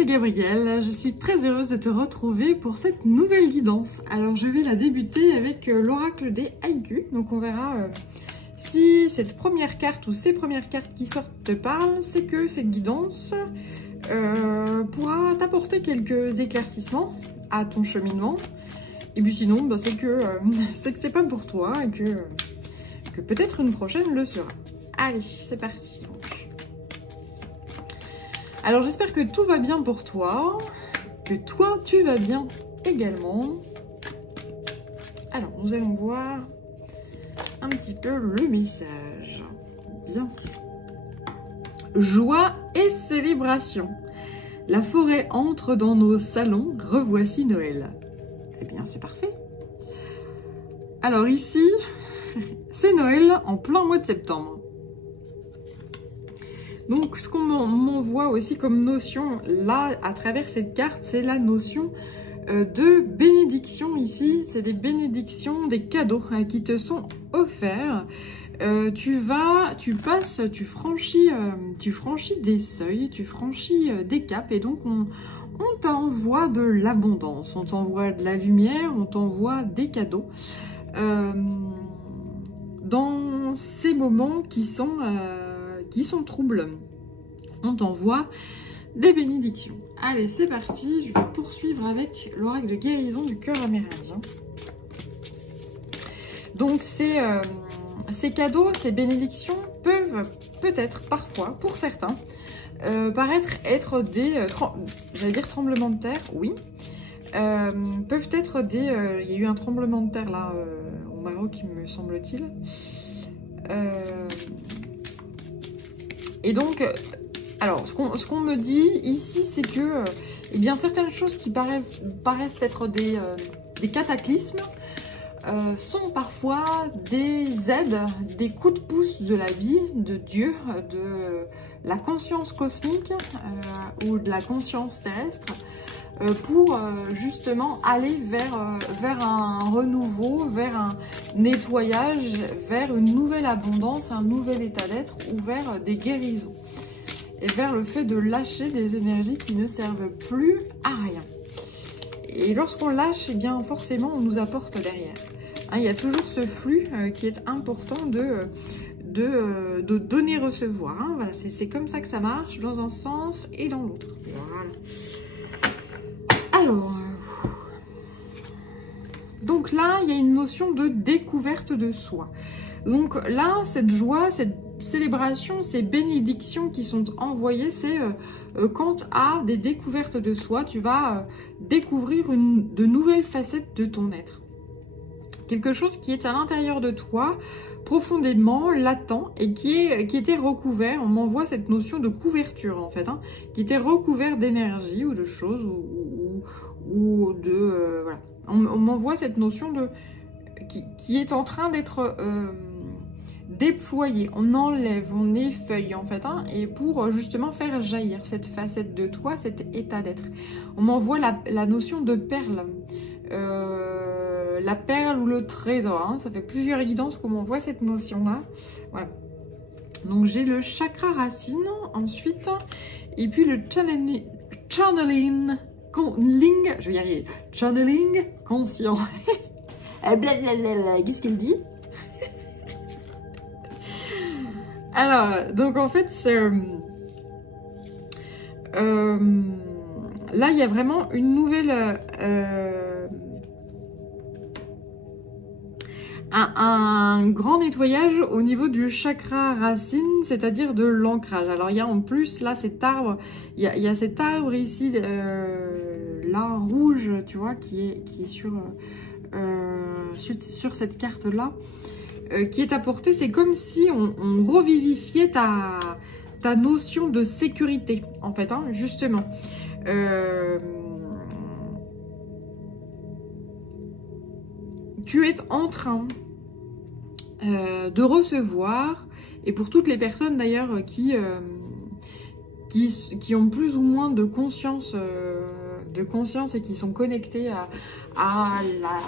c'est Gabrielle, je suis très heureuse de te retrouver pour cette nouvelle guidance. Alors je vais la débuter avec l'oracle des Haïkus, donc on verra si cette première carte ou ces premières cartes qui sortent te parlent, c'est que cette guidance pourra t'apporter quelques éclaircissements à ton cheminement. Et puis sinon, bah, c'est que c'est pas pour toi et que peut-être une prochaine le sera. Allez, c'est parti. Alors j'espère que tout va bien pour toi, que toi tu vas bien également. Alors nous allons voir un petit peu le message. Bien. Joie et célébration. La forêt entre dans nos salons, revoici Noël. Eh bien c'est parfait. Alors ici, c'est Noël en plein mois de septembre. Donc, ce qu'on m'envoie aussi comme notion, là, à travers cette carte, c'est la notion de bénédiction ici. C'est des bénédictions, des cadeaux qui te sont offerts. Tu franchis des seuils, tu franchis des caps. Et donc, on t'envoie de l'abondance, on t'envoie de la lumière, on t'envoie des cadeaux. Dans ces moments qui sont troubles, on t'envoie des bénédictions. Allez, c'est parti, je vais poursuivre avec l'oracle de guérison du cœur amérindien. Donc ces cadeaux, ces bénédictions peuvent peut-être parfois, pour certains, paraître être des, j'allais dire tremblements de terre, oui, peuvent être des, il y a eu un tremblement de terre là au Maroc, me semble-t-il. Et donc, alors, ce qu'on me dit ici, c'est que, eh bien, certaines choses qui paraissent être des cataclysmes sont parfois des aides, des coups de pouce de la vie, de Dieu, de la conscience cosmique ou de la conscience terrestre pour justement aller vers un renouveau, vers un nettoyage, vers une nouvelle abondance, un nouvel état d'être ou vers des guérisons. Et vers le fait de lâcher des énergies qui ne servent plus à rien. Et lorsqu'on lâche, eh bien forcément on nous apporte derrière. Hein, il y a toujours ce flux qui est important de donner-recevoir. Hein, voilà, c'est comme ça que ça marche, dans un sens et dans l'autre. Voilà. Alors, donc là, il y a une notion de découverte de soi. Donc là, cette joie, cette célébration, ces bénédictions qui sont envoyées, c'est quand à des découvertes de soi, tu vas découvrir de nouvelles facettes de ton être. Quelque chose qui est à l'intérieur de toi, profondément latent et qui était recouvert, on m'envoie cette notion de couverture en fait, hein, qui était recouvert d'énergie ou de choses ou de... voilà. On m'envoie cette notion de qui est en train d'être déployée. On enlève, on effeuille en fait, hein, et pour justement faire jaillir cette facette de toi, cet état d'être. On m'envoie la notion de perle. La perle ou le trésor, hein, ça fait plusieurs guidances qu'on m'envoie cette notion-là. Voilà. Donc j'ai le chakra racine ensuite, et puis le channeling, je vais y arriver, channeling conscient. Qu'est-ce qu'elle dit? Alors, donc en fait, là il y a vraiment une nouvelle... un grand nettoyage au niveau du chakra racine, c'est-à-dire de l'ancrage. Alors il y a en plus là cet arbre, il y a cet arbre ici, là rouge, tu vois, qui est sur cette carte là, qui est apporté. C'est comme si on revivifiait ta notion de sécurité en fait, hein, justement. Tu es en train de recevoir, et pour toutes les personnes d'ailleurs qui ont plus ou moins de conscience et qui sont connectées à la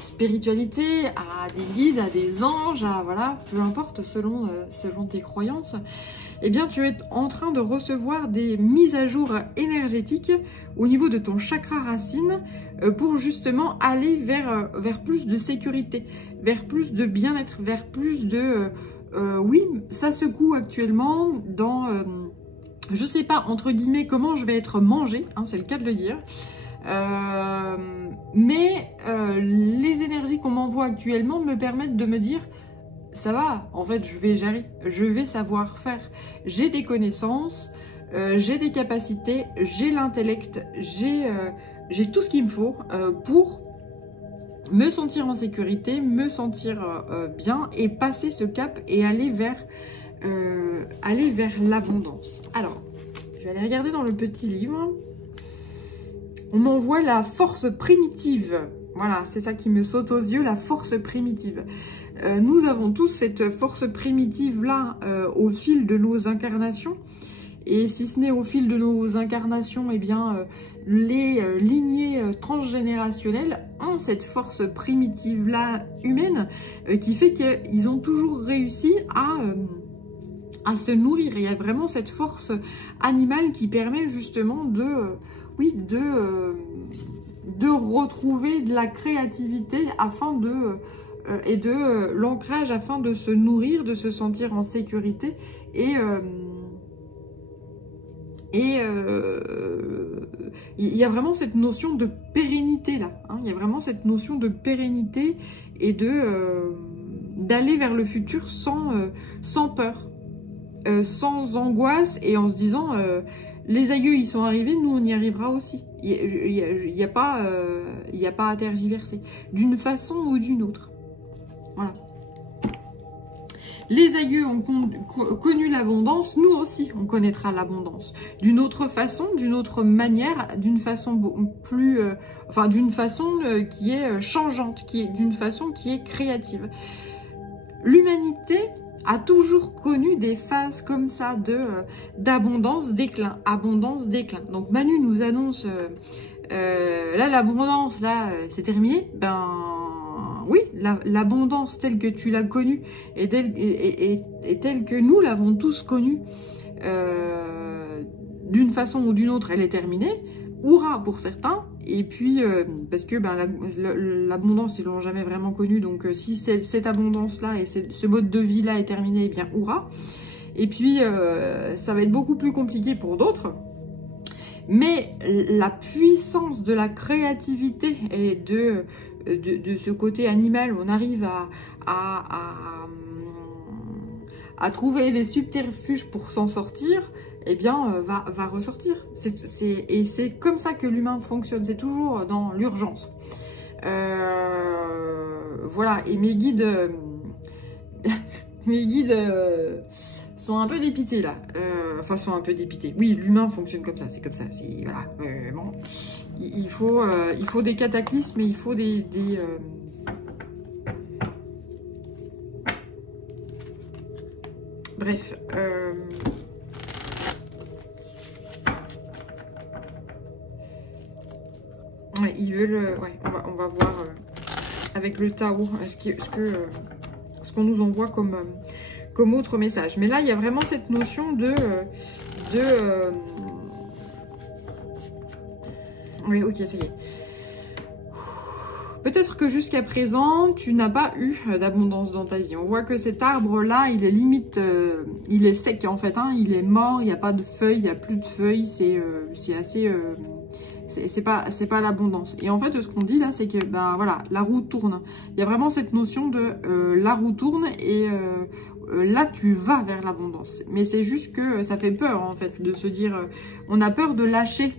spiritualité, à des guides, à des anges, voilà, peu importe selon tes croyances, eh bien tu es en train de recevoir des mises à jour énergétiques au niveau de ton chakra racine pour justement aller vers plus de sécurité, vers plus de bien-être, vers plus de... oui, ça secoue actuellement dans... je sais pas, entre guillemets, comment je vais être mangée, hein, c'est le cas de le dire. Mais les énergies qu'on m'envoie actuellement me permettent de me dire ça va, en fait je vais savoir faire, j'ai des connaissances, j'ai des capacités, j'ai l'intellect, j'ai tout ce qu'il me faut pour me sentir en sécurité, me sentir bien et passer ce cap et aller vers l'abondance. Alors, je vais aller regarder dans le petit livre. On m'envoie la force primitive. Voilà, c'est ça qui me saute aux yeux, la force primitive. Nous avons tous cette force primitive-là au fil de nos incarnations. Et si ce n'est au fil de nos incarnations, eh bien, les lignées transgénérationnelles ont cette force primitive-là humaine qui fait qu'ils ont toujours réussi à se nourrir. Il y a vraiment cette force animale qui permet justement de retrouver de la créativité afin et de l'ancrage afin de se nourrir, de se sentir en sécurité et il y a vraiment cette notion de pérennité là, hein. Il y a vraiment cette notion de pérennité et d'aller vers le futur sans peur, sans angoisse et en se disant les aïeux ils sont arrivés, nous on y arrivera aussi. Il n'y a pas à tergiverser d'une façon ou d'une autre. Voilà. Les aïeux ont connu l'abondance, nous aussi on connaîtra l'abondance. D'une autre façon, d'une autre manière, d'une façon plus... d'une façon qui est changeante, d'une façon qui est créative. L'humanité a toujours connu des phases comme ça d'abondance, déclin, abondance, déclin. Donc Manu nous annonce, là l'abondance, là c'est terminé, ben... Oui, l'abondance telle que tu l'as connue et telle que nous l'avons tous connue, d'une façon ou d'une autre, elle est terminée. Hourra pour certains. Et puis, parce que ben, l'abondance, ils l'ont jamais vraiment connue. Donc, si cette abondance-là et ce mode de vie-là est terminé, eh bien, hourra. Et puis, ça va être beaucoup plus compliqué pour d'autres. Mais la puissance de la créativité et de ce côté animal, on arrive à trouver des subterfuges pour s'en sortir, eh bien, va ressortir. Et c'est comme ça que l'humain fonctionne, c'est toujours dans l'urgence. Voilà, et mes guides sont un peu dépités là. Enfin, sont un peu dépités. Oui, l'humain fonctionne comme ça, c'est comme ça. Voilà, bon. Il faut des cataclysmes et il faut bref. Ouais, ils veulent... ouais, on va voir avec le Tao ce qu'on nous envoie comme autre message. Mais là, il y a vraiment cette notion oui, ok, ça y est. Peut-être que jusqu'à présent, tu n'as pas eu d'abondance dans ta vie. On voit que cet arbre-là, il est limite... il est sec, en fait. Hein, il est mort, il n'y a pas de feuilles, il n'y a plus de feuilles. C'est assez... c'est pas l'abondance. Et en fait, ce qu'on dit là, c'est que, ben voilà, la roue tourne. Il y a vraiment cette notion de la roue tourne et... là, tu vas vers l'abondance. Mais c'est juste que ça fait peur, en fait, de se dire... on a peur de lâcher.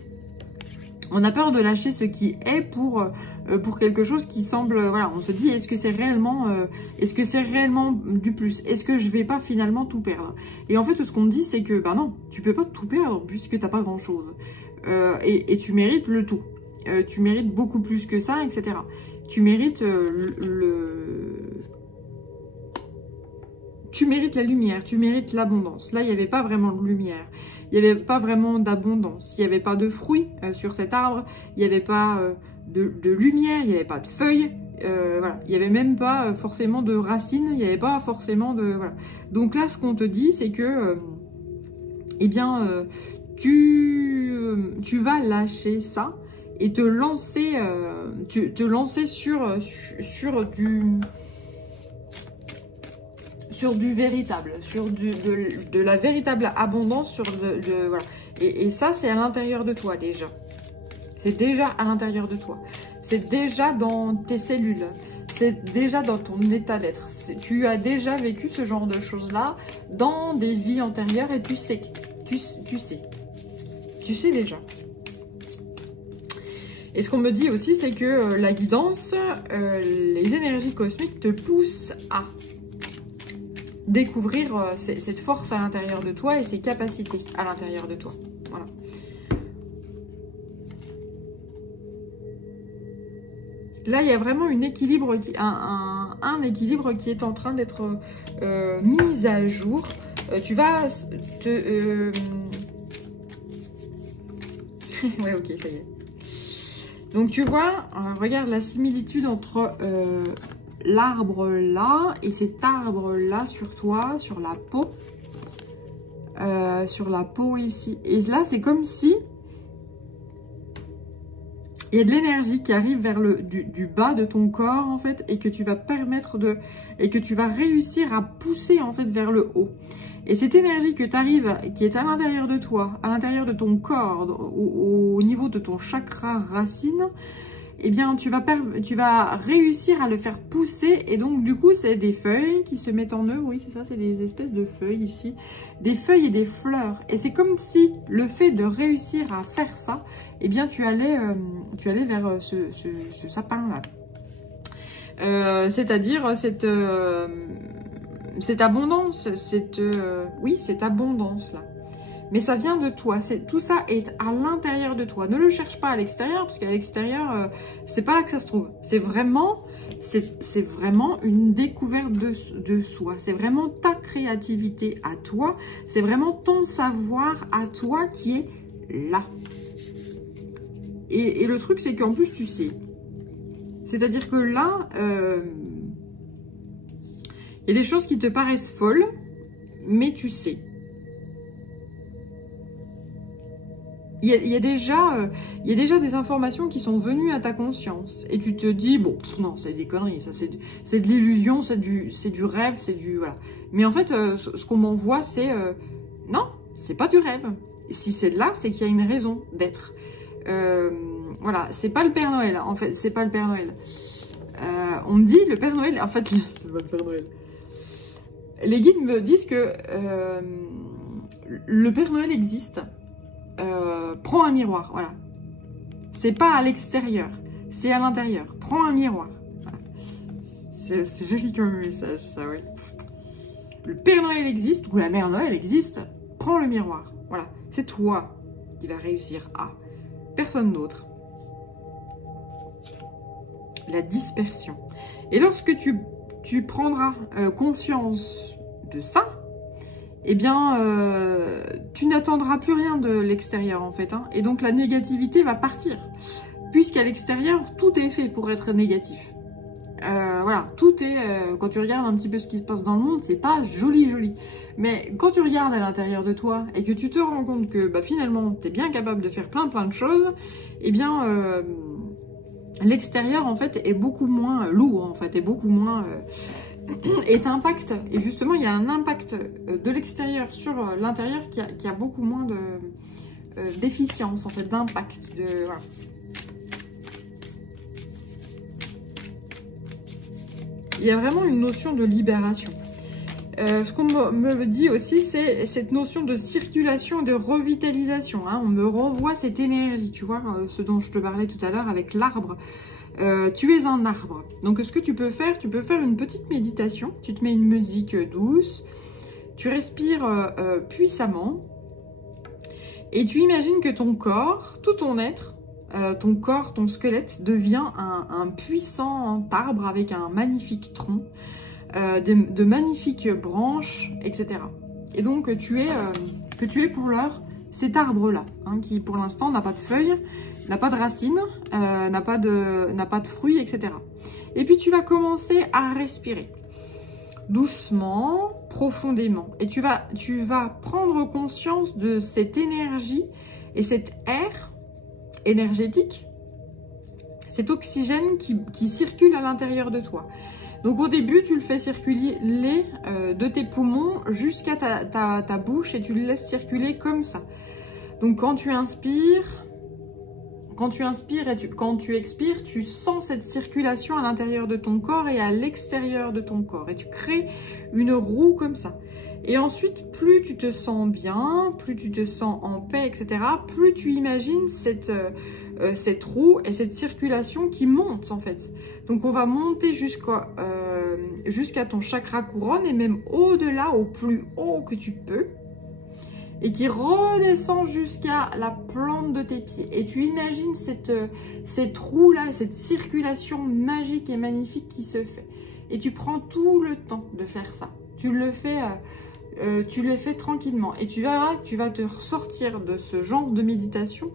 On a peur de lâcher ce qui est pour quelque chose qui semble... Voilà, on se dit, est-ce que c'est réellement du plus? Est-ce que je vais pas finalement tout perdre? Et en fait, ce qu'on dit, c'est que, ben non, tu peux pas tout perdre puisque t'as pas grand-chose. Et tu mérites le tout. Tu mérites beaucoup plus que ça, etc. Tu mérites tu mérites la lumière, tu mérites l'abondance. Là, il n'y avait pas vraiment de lumière. Il n'y avait pas vraiment d'abondance. Il n'y avait pas de fruits sur cet arbre. Il n'y avait pas de lumière. Il n'y avait pas de feuilles. Voilà. Il n'y avait même pas forcément de racines. Il n'y avait pas forcément de... Voilà. Donc là, ce qu'on te dit, c'est que eh bien, tu vas lâcher ça et te lancer, sur du véritable, de la véritable abondance, voilà. Et ça, c'est à l'intérieur de toi déjà. C'est déjà à l'intérieur de toi. C'est déjà dans tes cellules. C'est déjà dans ton état d'être. Tu as déjà vécu ce genre de choses-là dans des vies antérieures et tu sais. Tu sais. Tu sais déjà. Et ce qu'on me dit aussi, c'est que la guidance, les énergies cosmiques te poussent à découvrir cette force à l'intérieur de toi et ces capacités à l'intérieur de toi. Voilà. Là, il y a vraiment un équilibre qui est en train d'être mis à jour. Tu vas te... ouais, ok, ça y est. Donc, tu vois, regarde la similitude entre l'arbre là et cet arbre là sur toi, sur la peau. Sur la peau ici. Et là, c'est comme si il y a de l'énergie qui arrive vers du bas de ton corps, en fait, et que tu vas et que tu vas réussir à pousser, en fait, vers le haut. Et cette énergie qui est à l'intérieur de toi, à l'intérieur de ton corps, au niveau de ton chakra racine, eh bien, tu vas réussir à le faire pousser. Et donc, du coup, c'est des feuilles qui se mettent en œuvre. Oui, c'est ça, c'est des espèces de feuilles ici. Des feuilles et des fleurs. Et c'est comme si le fait de réussir à faire ça, eh bien, tu allais vers ce sapin-là. C'est-à-dire cette abondance, cette abondance-là. Mais ça vient de toi. Tout ça est à l'intérieur de toi. Ne le cherche pas à l'extérieur, parce qu'à l'extérieur, c'est pas là que ça se trouve. C'est vraiment une découverte de soi. C'est vraiment ta créativité à toi. C'est vraiment ton savoir à toi qui est là. Et le truc, c'est qu'en plus, tu sais. C'est-à-dire que là, il y a des choses qui te paraissent folles, mais tu sais. Il y a déjà des informations qui sont venues à ta conscience. Et tu te dis, bon, non, c'est des conneries, ça c'est de l'illusion, c'est du rêve, c'est du... Voilà. Mais en fait, ce qu'on m'envoie, c'est... non, c'est pas du rêve. Si c'est de là, c'est qu'il y a une raison d'être. Voilà, c'est pas le Père Noël, en fait, c'est pas le Père Noël. On me dit, le Père Noël, en fait, c'est pas le Père Noël. Les guides me disent que le Père Noël existe. Prends un miroir, voilà. C'est pas à l'extérieur, c'est à l'intérieur. Prends un miroir. Voilà. C'est joli comme message, ça, oui. Le Père Noël existe, ou la Mère Noël existe. Prends le miroir. Voilà, c'est toi qui vas réussir à. Personne d'autre. La dispersion. Et lorsque tu prendras conscience de ça, eh bien, tu n'attendras plus rien de l'extérieur, en fait. Hein, et donc, la négativité va partir. Puisqu'à l'extérieur, tout est fait pour être négatif. Voilà, tout est... quand tu regardes un petit peu ce qui se passe dans le monde, c'est pas joli, joli. Mais quand tu regardes à l'intérieur de toi et que tu te rends compte que bah, finalement, tu es bien capable de faire plein de choses, eh bien, l'extérieur, en fait, est beaucoup moins lourd, en fait, est beaucoup moins... est impact. Et justement, il y a un impact de l'extérieur sur l'intérieur qui a beaucoup moins d'efficience, en fait, d'impact. Voilà. Il y a vraiment une notion de libération. Ce qu'on me dit aussi, c'est cette notion de circulation, de revitalisation. Hein. On me renvoie cette énergie, tu vois, ce dont je te parlais tout à l'heure avec l'arbre. Tu es un arbre. Donc, ce que tu peux faire une petite méditation. Tu te mets une musique douce. Tu respires puissamment. Et tu imagines que ton corps, tout ton être, ton corps, ton squelette devient un puissant arbre avec un magnifique tronc, de magnifiques branches, etc. Et donc, que tu es pour l'heure cet arbre-là, hein, qui pour l'instant n'a pas de feuilles, n'a pas de racines, n'a pas de fruits, etc. Et puis tu vas commencer à respirer. doucement, profondément. Et tu vas prendre conscience de cette énergie et cet air énergétique, cet oxygène qui circule à l'intérieur de toi. Donc au début, tu le fais circuler de tes poumons jusqu'à ta bouche et tu le laisses circuler comme ça. Donc quand tu inspires et quand tu expires, tu sens cette circulation à l'intérieur de ton corps et à l'extérieur de ton corps. Et tu crées une roue comme ça. Et ensuite, plus tu te sens bien, plus tu te sens en paix, etc., plus tu imagines cette roue et cette circulation qui monte en fait. Donc on va monter jusqu'à ton chakra couronne et même au-delà, au plus haut que tu peux. Et qui redescend jusqu'à la plante de tes pieds. Et tu imagines cette roue-là, cette circulation magique et magnifique qui se fait. Et tu prends tout le temps de faire ça. Tu le fais tranquillement. Et tu vas te ressortir de ce genre de méditation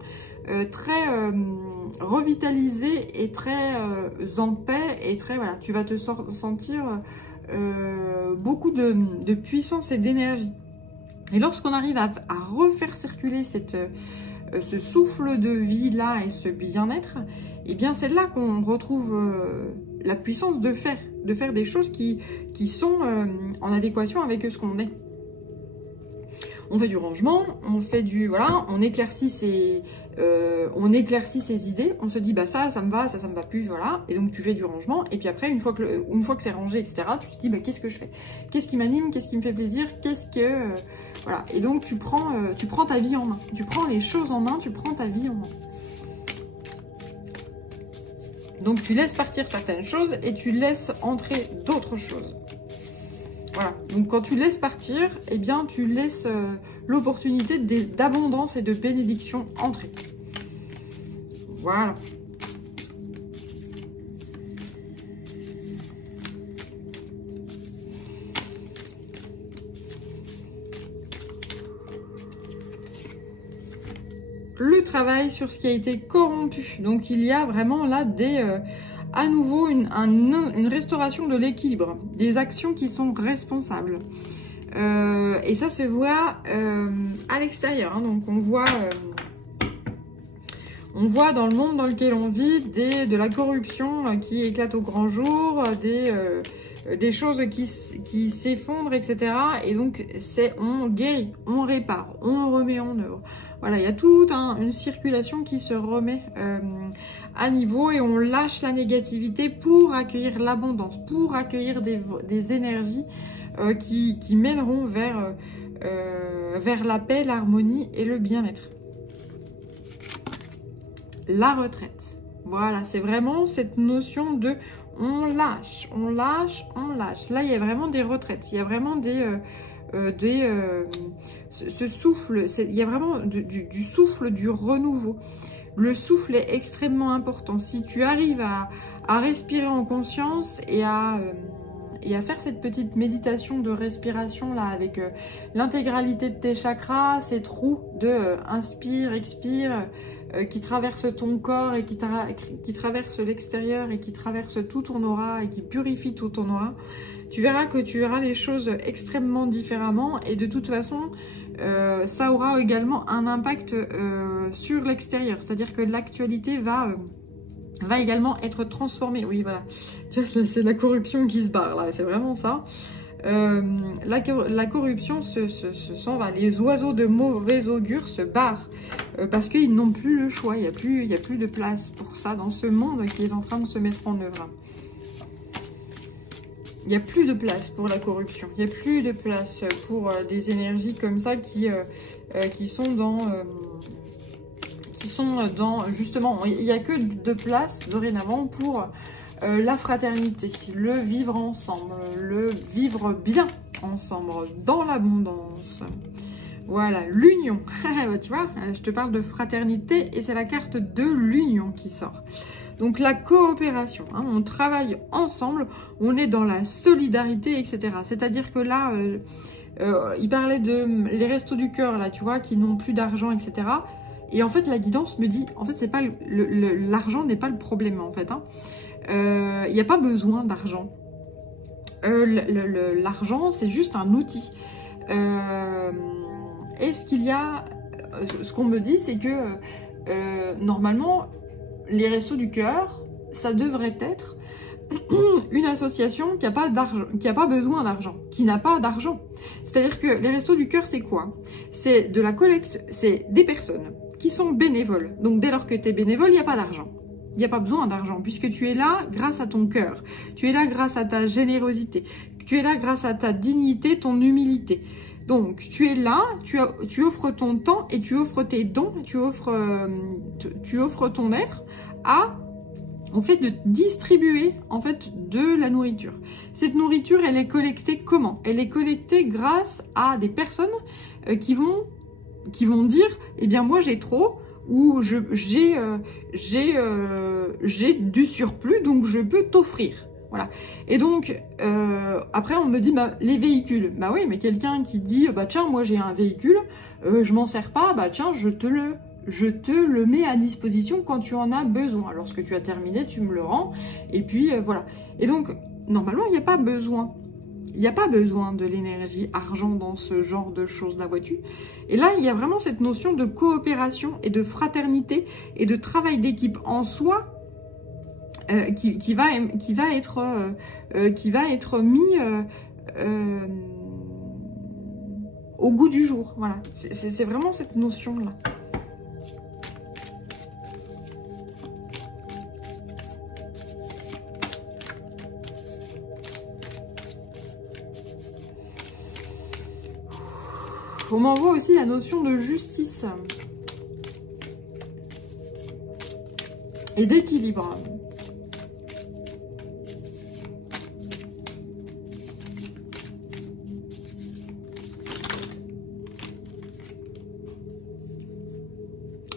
très revitalisé et très en paix. Et très, voilà, tu vas te sentir beaucoup de puissance et d'énergie. Et lorsqu'on arrive à refaire circuler ce souffle de vie-là et ce bien-être, eh bien c'est là qu'on retrouve la puissance de faire des choses qui sont en adéquation avec ce qu'on est. On fait du rangement, on fait voilà, on éclaircit ses idées, on se dit bah ça me va, ça me va plus, voilà, et donc tu fais du rangement, et puis après une fois que c'est rangé, etc., tu te dis bah qu'est-ce que je fais, qu'est-ce qui m'anime, qu'est-ce qui me fait plaisir, voilà, et donc tu prends ta vie en main, tu prends les choses en main, tu prends ta vie en main. Donc tu laisses partir certaines choses et tu laisses entrer d'autres choses. Voilà, donc quand tu laisses partir, eh bien tu laisses l'opportunité d'abondance et de bénédiction entrer. Voilà. Le travail sur ce qui a été corrompu. Donc il y a vraiment là à nouveau une restauration de l'équilibre, des actions qui sont responsables. Et ça se voit à l'extérieur. Hein. Donc on voit dans le monde dans lequel on vit de la corruption qui éclate au grand jour, des choses qui s'effondrent, etc. Et donc on guérit, on répare, on remet en œuvre. Voilà, il y a toute une circulation qui se remet à niveau et on lâche la négativité pour accueillir l'abondance, pour accueillir des énergies qui mèneront vers la paix, l'harmonie et le bien-être. La retraite. Voilà, c'est vraiment cette notion de on lâche, on lâche, on lâche. Là, il y a vraiment des retraites, il y a vraiment ce souffle, il y a vraiment du souffle du renouveau. Le souffle est extrêmement important. Si tu arrives à respirer en conscience et à faire cette petite méditation de respiration là avec l'intégralité de tes chakras, cette roue de inspire, expire, qui traverse ton corps et qui traverse l'extérieur et qui traverse tout ton aura et qui purifie tout ton aura, tu verras que tu verras les choses extrêmement différemment et de toute façon, ça aura également un impact sur l'extérieur. C'est-à-dire que l'actualité va également être transformée. Oui, voilà. Tu vois, c'est la corruption qui se barre, là. C'est vraiment ça. La corruption s'en va. Les oiseaux de mauvais augure se barrent parce qu'ils n'ont plus le choix. Il n'y a plus de place pour ça dans ce monde qui est en train de se mettre en œuvre. Il n'y a plus de place pour la corruption. Il n'y a plus de place pour des énergies comme ça qui sont dans justement, il n'y a que de place dorénavant pour la fraternité, le vivre ensemble, le vivre bien ensemble, dans l'abondance. Voilà, l'union. Tu vois, je te parle de fraternité et c'est la carte de l'union qui sort. Donc la coopération, hein, on travaille ensemble, on est dans la solidarité, etc. C'est-à-dire que là, il parlait de les restos du cœur, là, tu vois, qui n'ont plus d'argent, etc. Et en fait, la guidance me dit, en fait, c'est pas l'argent n'est pas le problème, en fait. Il n'y a pas besoin d'argent. l'argent, c'est juste un outil. Est-ce qu'il y a... Ce qu'on me dit, c'est que normalement, les Restos du Cœur, ça devrait être une association qui n'a pas d'argent, qui n'a pas besoin d'argent, qui n'a pas d'argent. C'est-à-dire que les Restos du Cœur, c'est quoi? C'est de la collecte, c'est des personnes qui sont bénévoles. Donc dès lors que tu es bénévole, il n'y a pas d'argent. Il n'y a pas besoin d'argent, puisque tu es là grâce à ton cœur. Tu es là grâce à ta générosité. Tu es là grâce à ta dignité, ton humilité. Donc, tu es là, tu offres ton temps et tu offres tes dons, tu offres ton être au fait de distribuer en fait de la nourriture. Cette nourriture, elle est collectée comment? Elle est collectée grâce à des personnes qui vont dire, eh bien moi j'ai trop, ou j'ai du surplus, donc je peux t'offrir. Voilà. Et donc, après, on me dit, bah, les véhicules. Bah oui, mais quelqu'un qui dit, bah tiens, moi j'ai un véhicule, je m'en sers pas, bah tiens, je te le mets à disposition quand tu en as besoin. Lorsque tu as terminé, tu me le rends. Et puis, voilà. Et donc, normalement, il n'y a pas besoin. Il n'y a pas besoin de l'énergie argent dans ce genre de choses-là, vois-tu. Et là, il y a vraiment cette notion de coopération et de fraternité et de travail d'équipe en soi qui va être mis au goût du jour. Voilà, c'est vraiment cette notion-là. On m'envoie aussi la notion de justice et d'équilibre.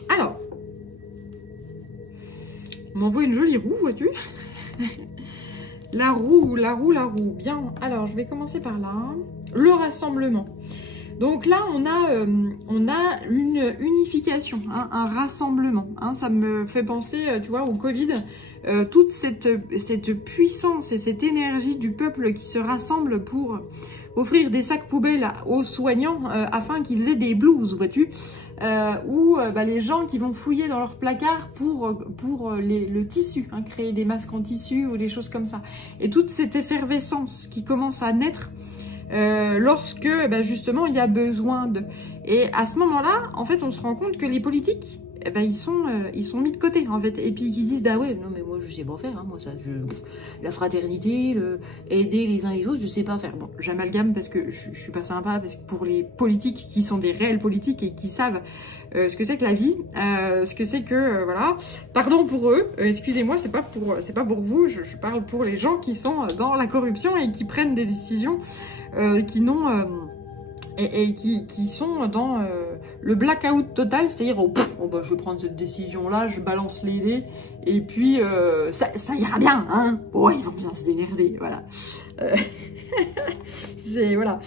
Alors, on m'envoie une jolie roue, vois-tu? La roue. Bien, alors je vais commencer par là. Le rassemblement. Donc là, on a une unification, hein, un rassemblement. Hein, ça me fait penser, tu vois, au Covid, toute cette puissance et cette énergie du peuple qui se rassemble pour offrir des sacs poubelles aux soignants afin qu'ils aient des blouses, vois-tu, ou les gens qui vont fouiller dans leur placard pour le tissu, hein, créer des masques en tissu ou des choses comme ça. Et toute cette effervescence qui commence à naître lorsque justement il y a besoin de... Et à ce moment-là, en fait, on se rend compte que les politiques, ils sont mis de côté, en fait. Et puis ils disent, bah ouais, non mais moi je sais pas faire, hein, moi ça, la fraternité, aider les uns les autres, je sais pas faire. Bon, j'amalgame parce que je suis pas sympa, parce que pour les politiques qui sont des réels politiques et qui savent ce que c'est que la vie, ce que c'est que, voilà, pardon pour eux, excusez-moi, c'est pas pour vous, je parle pour les gens qui sont dans la corruption et qui prennent des décisions qui n'ont... qui sont dans le blackout total, c'est-à-dire je vais prendre cette décision-là, je balance les dés, et puis ça ira bien, hein. Bon, ils vont bien se démerder, voilà. Voilà.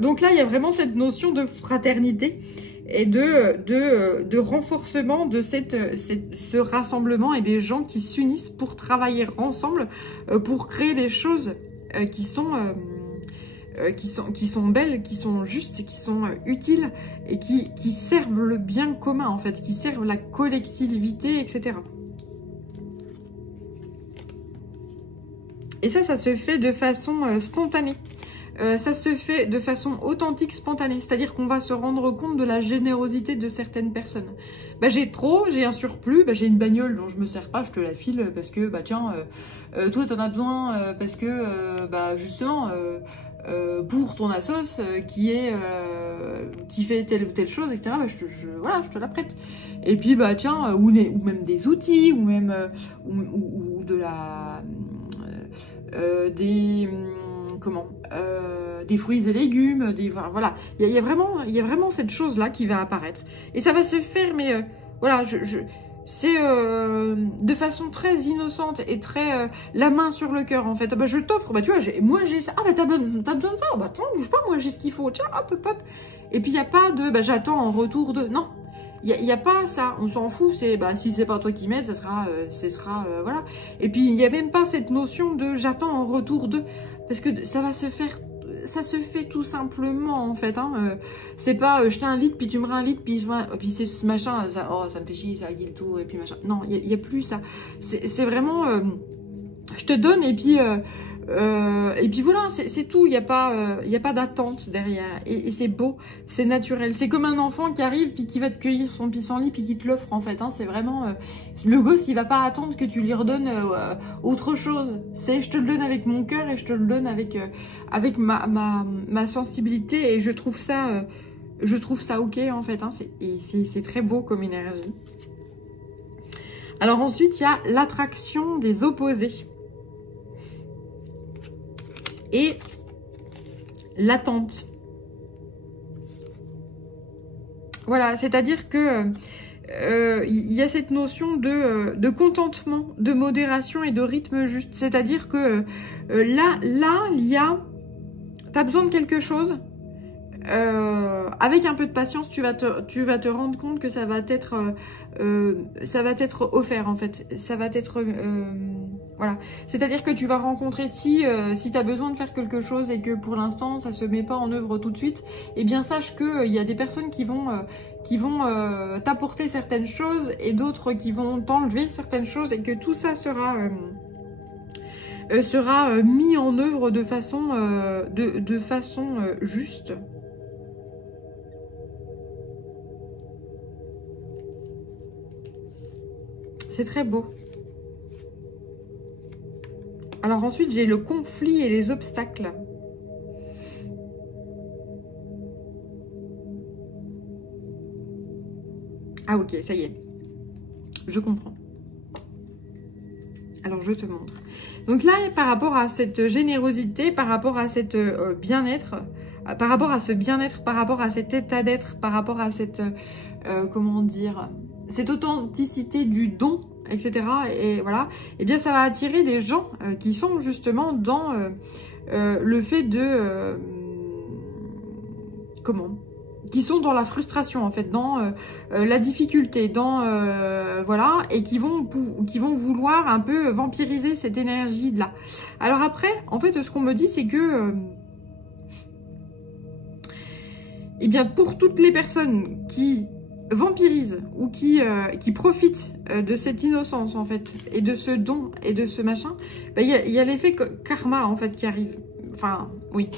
Donc là, il y a vraiment cette notion de fraternité et de renforcement de ce rassemblement et des gens qui s'unissent pour travailler ensemble, pour créer des choses qui sont belles, qui sont justes, qui sont utiles et qui servent le bien commun, en fait, qui servent la collectivité, etc. Et ça se fait de façon spontanée. Ça se fait de façon authentique, spontanée. C'est-à-dire qu'on va se rendre compte de la générosité de certaines personnes. J'ai un surplus, j'ai une bagnole dont je me sers pas, je te la file parce que, tiens, toi t'en as besoin parce que, justement... pour ton assos qui fait telle ou telle chose, etc. Je te la prête. Et puis tiens, ou même des outils, ou même ou de la des fruits et légumes, voilà. Il y a vraiment cette chose là qui va apparaître et ça va se faire, mais voilà, c'est de façon très innocente et très la main sur le cœur, en fait. Je t'offre, tu vois, moi j'ai ça. Ah t'as besoin de ça. Attends, bouge pas, moi j'ai ce qu'il faut. Tiens, hop. Et puis il n'y a pas de j'attends en retour de... Non. Il y a pas ça, on s'en fout, c'est bah si c'est pas toi qui m'aides, ce sera voilà. Et puis il y a même pas cette notion de j'attends en retour de, parce que ça va se faire, ça se fait tout simplement en fait. Hein. C'est pas je t'invite puis tu me réinvites puis c'est ce machin, ça, oh ça me fait chier, ça aguille tout et puis machin. Non, il y a plus ça. C'est vraiment je te donne et puis voilà, c'est tout. Il y a pas d'attente derrière. Et c'est beau, c'est naturel. C'est comme un enfant qui arrive puis qui va te cueillir son pissenlit puis qui te l'offre en fait. Hein. C'est vraiment le gosse, il va pas attendre que tu lui redonnes autre chose. C'est je te le donne avec mon cœur et je te le donne avec ma sensibilité et je trouve ça ok en fait. Hein. C'est très beau comme énergie. Alors ensuite, il y a l'attraction des opposés. Et l'attente. Voilà, c'est-à-dire que y a cette notion de contentement, de modération et de rythme juste. C'est-à-dire que là, il y a... T'as besoin de quelque chose. Avec un peu de patience, tu vas te rendre compte que ça va t'être offert en fait. Ça va t'être voilà. C'est-à-dire que tu vas rencontrer si tu as besoin de faire quelque chose et que pour l'instant ça se met pas en œuvre tout de suite, eh bien sache que il y a des personnes qui vont t'apporter certaines choses et d'autres qui vont t'enlever certaines choses et que tout ça sera mis en œuvre de façon juste. C'est très beau. Alors ensuite, j'ai le conflit et les obstacles. Ah ok, ça y est. Je comprends. Alors je te montre. Donc là, par rapport à cette générosité, par rapport à cette bien-être, par rapport à ce bien-être, par rapport à cet état d'être, par rapport à cette, comment dire, cette authenticité du don, etc. Et voilà, eh bien ça va attirer des gens qui sont justement dans le fait de... comment ? Qui sont dans la frustration en fait, dans la difficulté, dans voilà, et qui vont vouloir un peu vampiriser cette énergie là. Alors après, en fait, ce qu'on me dit, c'est que eh bien pour toutes les personnes qui vampirisent ou qui profitent de cette innocence en fait et de ce don et de ce machin, bah, y a l'effet karma en fait qui arrive. Enfin, oui.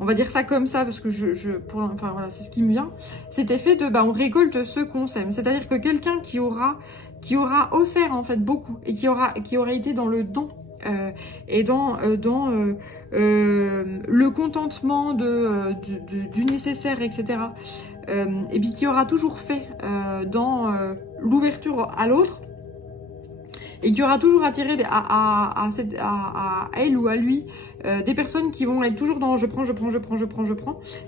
On va dire ça comme ça parce que enfin voilà, c'est ce qui me vient. Cet effet de on récolte ce qu'on sème. C'est-à-dire que quelqu'un qui aura offert en fait beaucoup et qui aurait été dans le don et dans le contentement du nécessaire, etc. Et puis qui aura toujours fait dans l'ouverture à l'autre et qui aura toujours attiré à elle ou à lui des personnes qui vont être toujours dans je prends,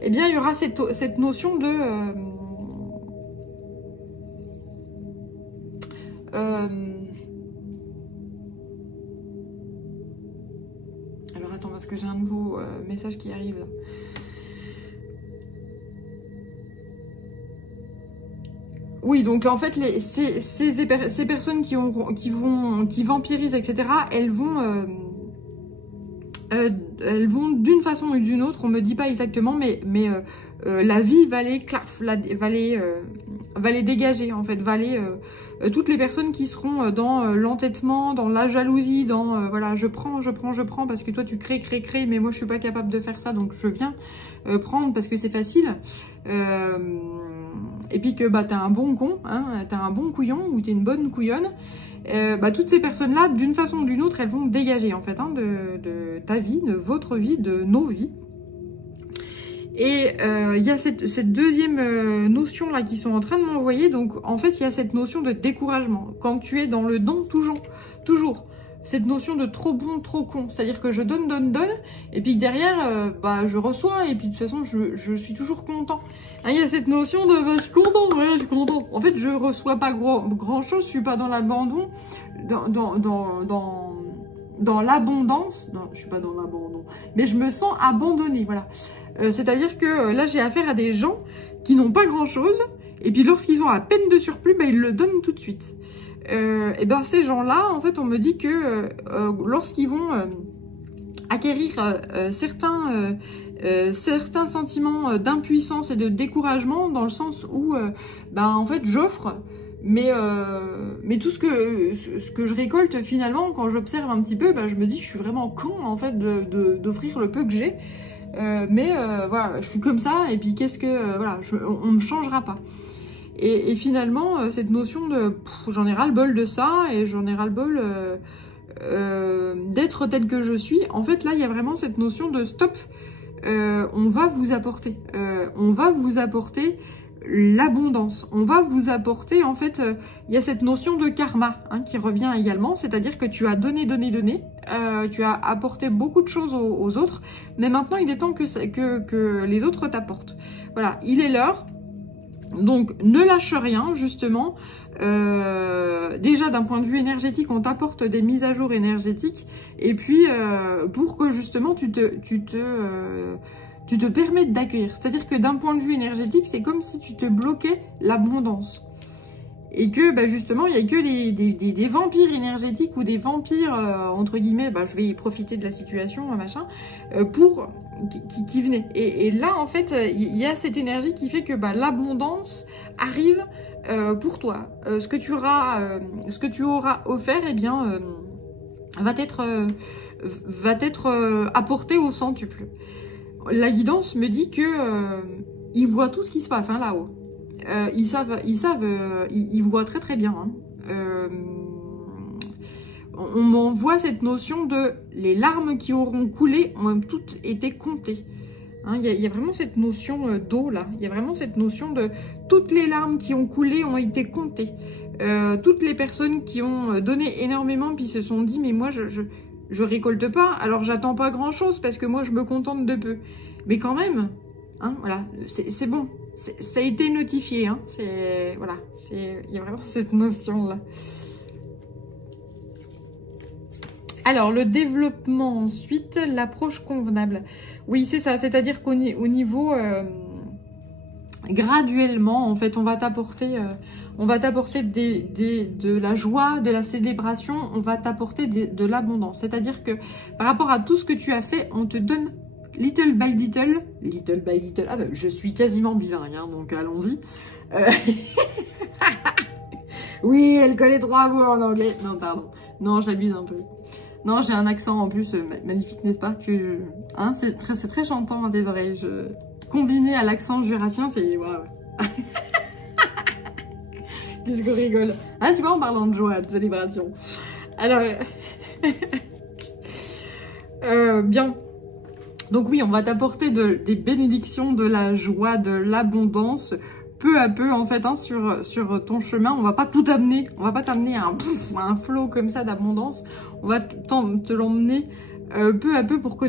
eh bien il y aura cette notion de alors attends parce que j'ai un nouveau message qui arrive là. Oui, donc en fait, ces personnes qui vampirisent, etc., elles vont d'une façon ou d'une autre, on me dit pas exactement, mais la vie va les dégager, en fait, toutes les personnes qui seront dans l'entêtement, dans la jalousie, dans voilà, je prends, parce que toi tu crées, mais moi je suis pas capable de faire ça, donc je viens prendre parce que c'est facile. Et puis que t'as un bon con, hein, t'as un bon couillon ou t'es une bonne couillonne, toutes ces personnes-là, d'une façon ou d'une autre, elles vont dégager en fait de ta vie, de votre vie, de nos vies. Et il y a cette deuxième notion là qui sont en train de m'envoyer. Donc en fait, il y a cette notion de découragement. Quand tu es dans le don, toujours. Cette notion de trop bon, trop con. C'est-à-dire que je donne, et puis derrière, je reçois, et puis de toute façon, je suis toujours content. Hein, il y a cette notion de je suis content, ouais, je suis content. En fait, je reçois pas grand-chose, je suis pas dans l'abandon, dans l'abondance. Non, je suis pas dans l'abandon, mais je me sens abandonnée, voilà. C'est-à-dire que là, j'ai affaire à des gens qui n'ont pas grand-chose, Et puis lorsqu'ils ont à peine de surplus, bah, ils le donnent tout de suite. Et ben ces gens-là, en fait, on me dit que lorsqu'ils vont acquérir certains sentiments d'impuissance et de découragement, dans le sens où, en fait, j'offre, mais tout ce que je récolte finalement, quand j'observe un petit peu, je me dis que je suis vraiment con en fait d'offrir le peu que j'ai. Voilà, je suis comme ça, et puis qu'est-ce que voilà, on me changera pas. Et finalement, cette notion de j'en ai ras-le-bol de ça, et j'en ai ras-le-bol d'être tel que je suis. En fait, là, il y a vraiment cette notion de stop. On va vous apporter. On va vous apporter l'abondance. On va vous apporter, en fait, il y a cette notion de karma qui revient également, c'est-à-dire que tu as donné, tu as apporté beaucoup de choses aux autres, mais maintenant, il est temps que les autres t'apportent. Voilà, il est l'heure. Donc, ne lâche rien, justement. Déjà, d'un point de vue énergétique, on t'apporte des mises à jour énergétiques. Et puis, pour que, justement, tu te permettes d'accueillir. C'est-à-dire que d'un point de vue énergétique, c'est comme si tu te bloquais l'abondance. Et que, justement, il n'y a que des vampires énergétiques ou des vampires, entre guillemets, je vais profiter de la situation, machin, qui venaient. Et là, en fait, il y a cette énergie qui fait que l'abondance arrive pour toi. Ce que tu auras offert, eh bien, va être apporté au centuple. La guidance me dit que ils voient tout ce qui se passe là-haut. Ils voient très très bien. On m'envoie cette notion de les larmes qui auront coulé ont toutes été comptées. Il y a vraiment cette notion d'eau là. Il y a vraiment cette notion de toutes les larmes qui ont coulé ont été comptées. Toutes les personnes qui ont donné énormément puis se sont dit mais moi je récolte pas, alors j'attends pas grand chose parce que moi je me contente de peu. Mais quand même, voilà, c'est bon. Ça a été notifié, voilà, il y a vraiment cette notion-là. Alors, le développement ensuite, l'approche convenable. Oui, c'est ça, c'est-à-dire qu'au niveau, graduellement, en fait, on va t'apporter de la joie, de la célébration, on va t'apporter de l'abondance. C'est-à-dire que par rapport à tout ce que tu as fait, on te donne little by little, je suis quasiment bilingue, donc allons-y. Oui, elle connaît 3 mots en anglais. Non, pardon. Non, j'abuse un peu. Non, j'ai un accent en plus magnifique, n'est-ce pas? C'est très chantant à tes oreilles. Combiné à l'accent jurassien, c'est waouh. Qu'est-ce qu'on rigole. Tu vois, en parlant de joie, de célébration. Alors, bien. Donc oui, on va t'apporter des bénédictions, de la joie, de l'abondance, peu à peu en fait, sur ton chemin. On va pas tout amener, on va pas t'amener à un flot comme ça d'abondance. On va te l'emmener peu à peu pour que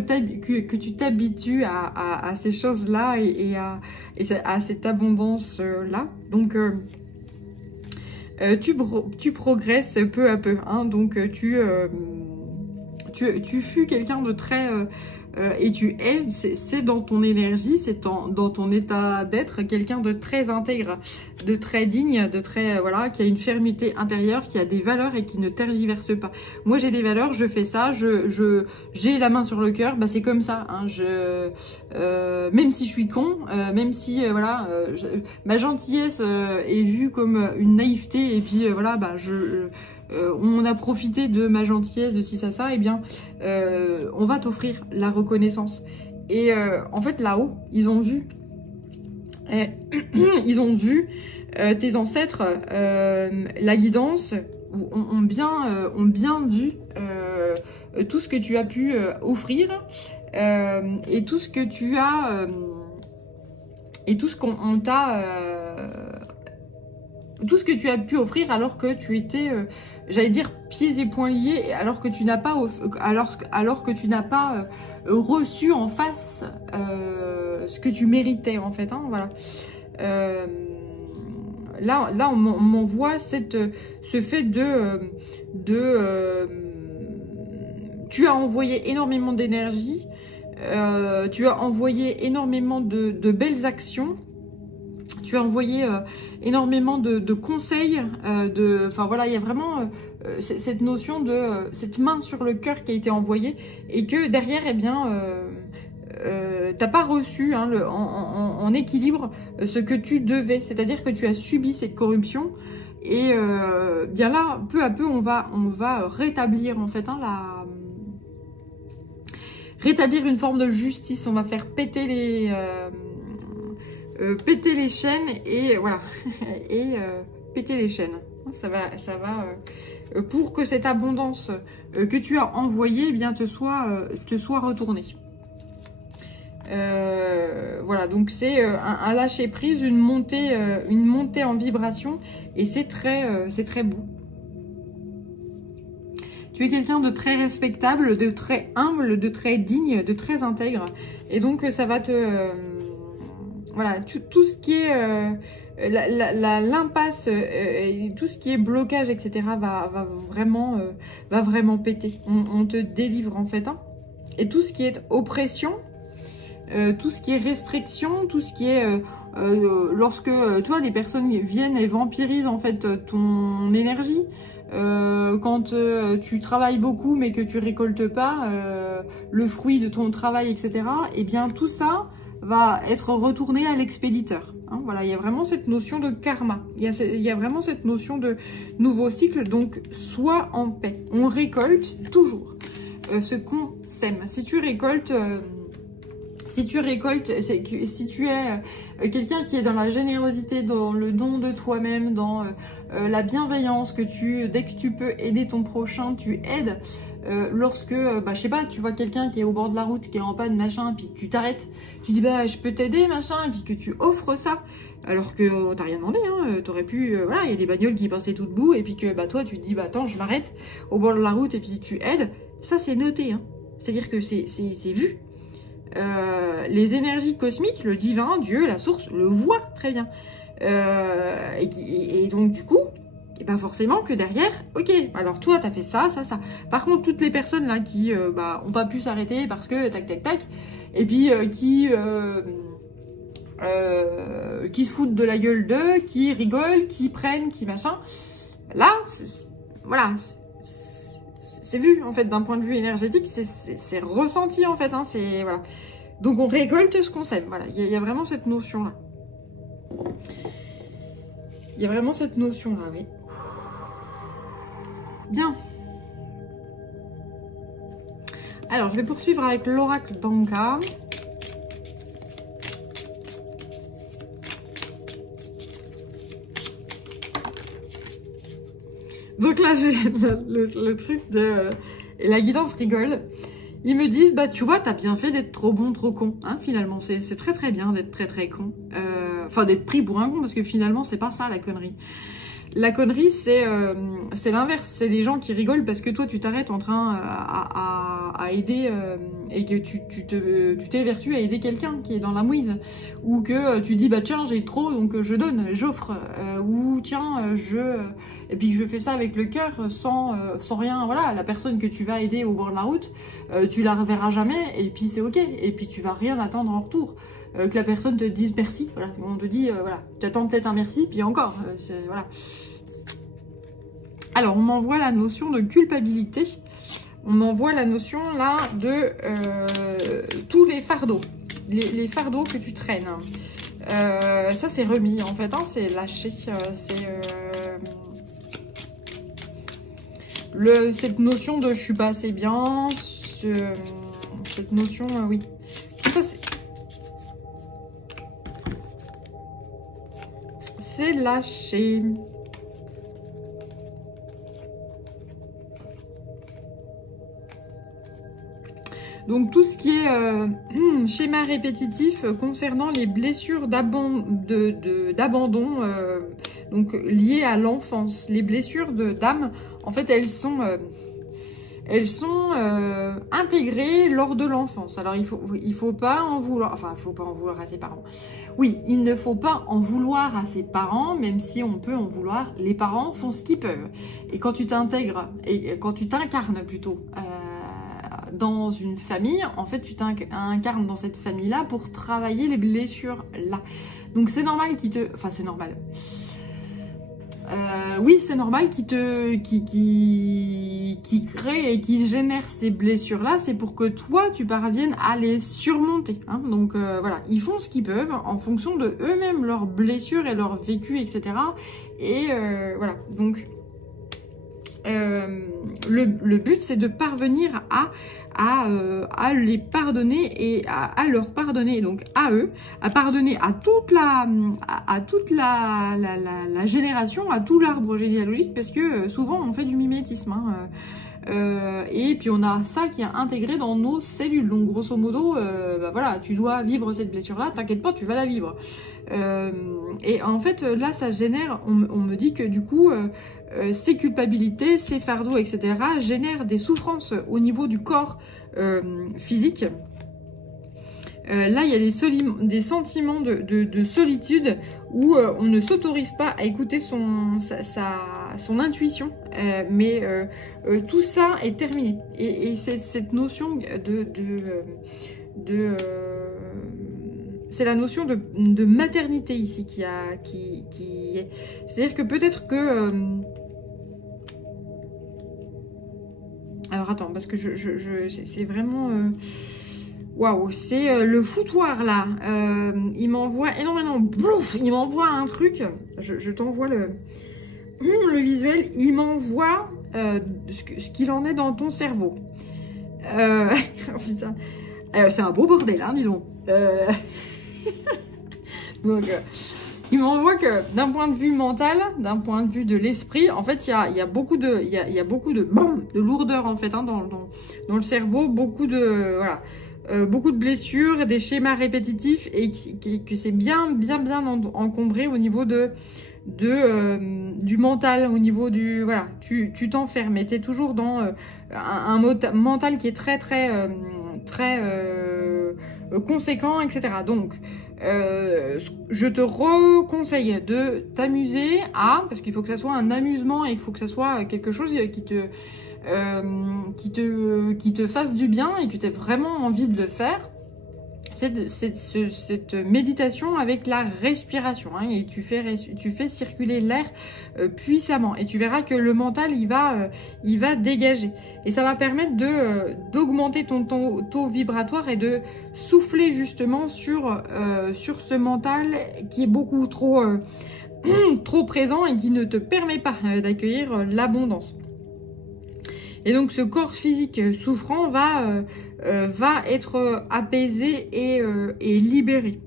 tu t'habitues à ces choses-là et à cette abondance-là. Donc, tu progresses peu à peu. Donc, tu fus quelqu'un de très... et tu es, c'est dans ton énergie, c'est dans ton état d'être, quelqu'un de très intègre, de très digne, de très, voilà, qui a une fermeté intérieure, qui a des valeurs et qui ne tergiverse pas. Moi, j'ai des valeurs, je fais ça, j'ai la main sur le cœur, c'est comme ça, même si je suis con, même si, voilà, ma gentillesse est vue comme une naïveté, et puis, voilà, on a profité de ma gentillesse, de ci, ça, et bien, on va t'offrir la reconnaissance. Et en fait, là-haut, ils ont vu, tes ancêtres, la guidance, ont bien vu tout ce que tu as pu offrir, et tout ce que tu as, et tout ce qu'on t'a... tout ce que tu as pu offrir alors que tu étais, j'allais dire, pieds et poings liés, alors que tu n'as pas, reçu en face ce que tu méritais en fait. Voilà. Là, on m'envoie ce fait tu as envoyé énormément d'énergie, tu as envoyé énormément de belles actions. Tu as envoyé énormément de conseils, enfin voilà, il y a vraiment cette notion de cette main sur le cœur qui a été envoyée et que derrière, eh bien, t'as pas reçu hein, en équilibre ce que tu devais, c'est-à-dire que tu as subi cette corruption et bien là, peu à peu, on va rétablir en fait hein, rétablir une forme de justice, on va faire péter les chaînes et voilà et péter les chaînes. Ça va pour que cette abondance que tu as envoyée eh bien te soit retournée. Voilà, donc c'est un lâcher prise, une montée en vibration et c'est très beau. Tu es quelqu'un de très respectable, de très humble, de très digne, de très intègre et donc ça va te voilà, tout ce qui est l'impasse, tout ce qui est blocage, etc. va vraiment péter. On te délivre en fait. Hein. Et tout ce qui est oppression, tout ce qui est restriction, tout ce qui est lorsque toi les personnes viennent et vampirisent en fait ton énergie. Quand tu travailles beaucoup mais que tu récoltes pas le fruit de ton travail, etc. Et bien tout ça va être retourné à l'expéditeur. Hein, voilà, il y a vraiment cette notion de karma. Il y a vraiment cette notion de nouveau cycle. Donc, sois en paix. On récolte toujours ce qu'on sème. Si tu récoltes, si tu es quelqu'un qui est dans la générosité, dans le don de toi-même, dans la bienveillance, dès que tu peux aider ton prochain, tu aides. Lorsque, je sais pas, tu vois quelqu'un qui est au bord de la route, qui est en panne, machin, puis tu t'arrêtes, tu dis, je peux t'aider, machin, et puis que tu offres ça, alors que t'as rien demandé, hein, t'aurais pu, voilà, il y a des bagnoles qui passaient tout debout, et puis que, toi, tu te dis, attends, je m'arrête au bord de la route, et puis tu aides, ça, c'est noté, hein, c'est-à-dire que c'est vu. Les énergies cosmiques, le divin, Dieu, la source, le voient très bien. Et donc, du coup, et pas forcément que derrière, ok, alors toi t'as fait ça. Par contre, toutes les personnes là qui ont pas pu s'arrêter parce que tac, et puis qui se foutent de la gueule d'eux, qui rigolent, qui prennent, qui machin, là, voilà, c'est vu en fait d'un point de vue énergétique, c'est ressenti en fait, hein, c'est voilà. Donc on récolte ce qu'on sème, voilà, il y a vraiment cette notion là. Il y a vraiment cette notion là, oui. Bien. Alors, je vais poursuivre avec l'oracle d'Anka. Donc là, j'ai le truc de... et la guidance rigole. Ils me disent, tu vois, t'as bien fait d'être trop bon, trop con. Hein, finalement, c'est très très bien d'être très très con. Enfin, d'être pris pour un con, parce que finalement, c'est pas ça la connerie. La connerie, c'est l'inverse. C'est des gens qui rigolent parce que toi, tu t'arrêtes en train à aider et que tu t'évertues à aider quelqu'un qui est dans la mouise. Ou que tu dis, tiens, j'ai trop, donc je donne, j'offre. Ou tiens, et puis que je fais ça avec le cœur, sans rien. Voilà, la personne que tu vas aider au bord de la route, tu la reverras jamais et puis c'est ok. Et puis tu vas rien attendre en retour. Que la personne te dise merci, voilà, on te dit, voilà, tu attends peut-être un merci, puis encore, voilà. Alors, on m'envoie la notion de culpabilité, on m'envoie la notion, là, de tous les fardeaux, les fardeaux que tu traînes. Ça, c'est remis, en fait, hein, c'est lâché, c'est... cette notion de je suis pas assez bien, cette notion, oui. Ça, c'est lâché. Donc tout ce qui est schéma répétitif concernant les blessures d'abandon, donc liées à l'enfance, les blessures d'âme, en fait elles sont intégrées lors de l'enfance. Alors il faut pas en vouloir, enfin il faut pas en vouloir à ses parents. Oui, il ne faut pas en vouloir à ses parents, même si on peut en vouloir. Les parents font ce qu'ils peuvent. Et quand tu t'intègres, et quand tu t'incarnes plutôt dans une famille, en fait, tu t'incarnes dans cette famille-là pour travailler les blessures-là. Donc, c'est normal qu'il te... Enfin, c'est normal. Oui, c'est normal qu'il crée et qu'il génère ces blessures-là. C'est pour que toi, tu parviennes à les surmonter. Hein. Donc, voilà, ils font ce qu'ils peuvent en fonction de eux-mêmes, leurs blessures et leur vécu, etc. Et voilà, donc... le but, c'est de parvenir à les pardonner et à leur pardonner, donc à eux, à pardonner à toute la génération, à tout l'arbre généalogique, parce que souvent on fait du mimétisme, hein, et puis on a ça qui est intégré dans nos cellules, donc grosso modo, bah voilà, tu dois vivre cette blessure-là, t'inquiète pas, tu vas la vivre. Et en fait, là, ça génère, on me dit que du coup, ces culpabilités, ces fardeaux, etc., génèrent des souffrances au niveau du corps physique. Là, il y a des sentiments de solitude où on ne s'autorise pas à écouter son intuition, mais tout ça est terminé. Et c'est cette notion c'est la notion de maternité ici qui est. C'est-à-dire que peut-être que... alors attends, parce que c'est vraiment... Waouh, c'est le foutoir là. Il m'envoie énormément... Blouf, il m'envoie un truc. Je t'envoie le visuel. Il m'envoie ce qu'il en est dans ton cerveau. Oh, putain. C'est un beau bordel, hein, disons. Donc, il m'envoie que d'un point de vue mental, d'un point de vue de l'esprit, en fait, il y a beaucoup de lourdeur en fait, hein, dans le cerveau, beaucoup de blessures, des schémas répétitifs, et que c'est bien encombré au niveau du mental, au niveau du voilà, tu t'enfermes, et t'es toujours dans un mental qui est très conséquent, etc. Donc, je te reconseille de t'amuser parce qu'il faut que ça soit un amusement, et il faut que ça soit quelque chose qui te fasse du bien et que tu aies vraiment envie de le faire. Cette méditation avec la respiration, hein, et tu fais circuler l'air puissamment, et tu verras que le mental il va dégager, et ça va permettre d'augmenter ton taux vibratoire et de souffler justement sur ce mental qui est beaucoup trop présent et qui ne te permet pas d'accueillir l'abondance. Et donc ce corps physique souffrant va être apaisé et libéré.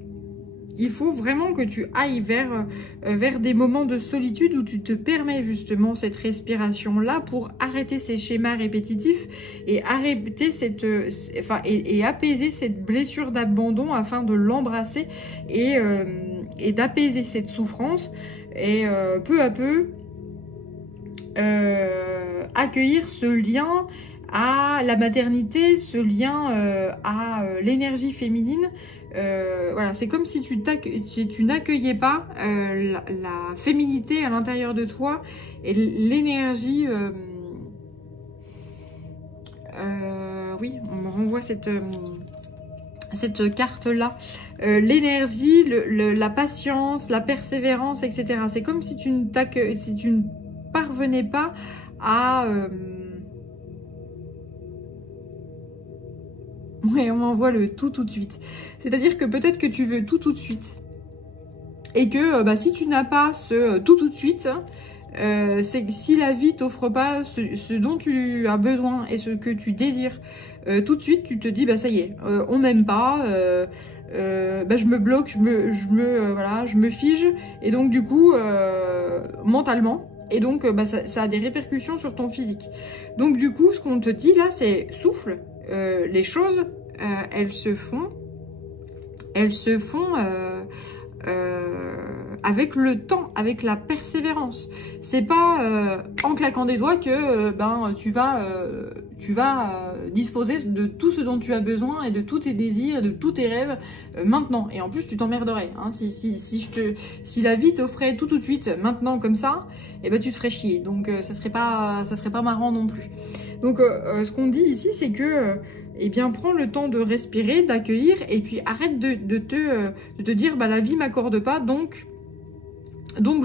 Il faut vraiment que tu ailles vers des moments de solitude où tu te permets justement cette respiration-là pour arrêter ces schémas répétitifs et arrêter et apaiser cette blessure d'abandon afin de l'embrasser et d'apaiser cette souffrance, et peu à peu accueillir ce lien à la maternité, ce lien à l'énergie féminine. Voilà, c'est comme si tu n'accueillais pas la féminité à l'intérieur de toi et l'énergie. Oui, on me renvoie cette carte-là. L'énergie, la patience, la persévérance, etc. C'est comme si tu ne parvenais pas à... Ouais, on m'envoie le tout de suite. C'est-à-dire que peut-être que tu veux tout de suite. Et que si tu n'as pas ce tout de suite, c'est que si la vie t'offre pas ce dont tu as besoin et ce que tu désires tout de suite, tu te dis, ça y est, on m'aime pas, je me bloque, je me fige. Et donc du coup, mentalement, et donc ça a des répercussions sur ton physique. Donc du coup, ce qu'on te dit là, c'est souffle. Les choses, elles se font avec le temps, avec la persévérance. C'est pas en claquant des doigts que disposer de tout ce dont tu as besoin et de tous tes désirs, de tous tes rêves maintenant. Et en plus, tu t'emmerderais. Hein. Si la vie t'offrait tout de suite, maintenant, comme ça, eh ben, tu te ferais chier. Donc, ça serait pas marrant non plus. Donc, ce qu'on dit ici, c'est que, eh bien, prends le temps de respirer, d'accueillir, et puis arrête de te dire, bah, la vie m'accorde pas, donc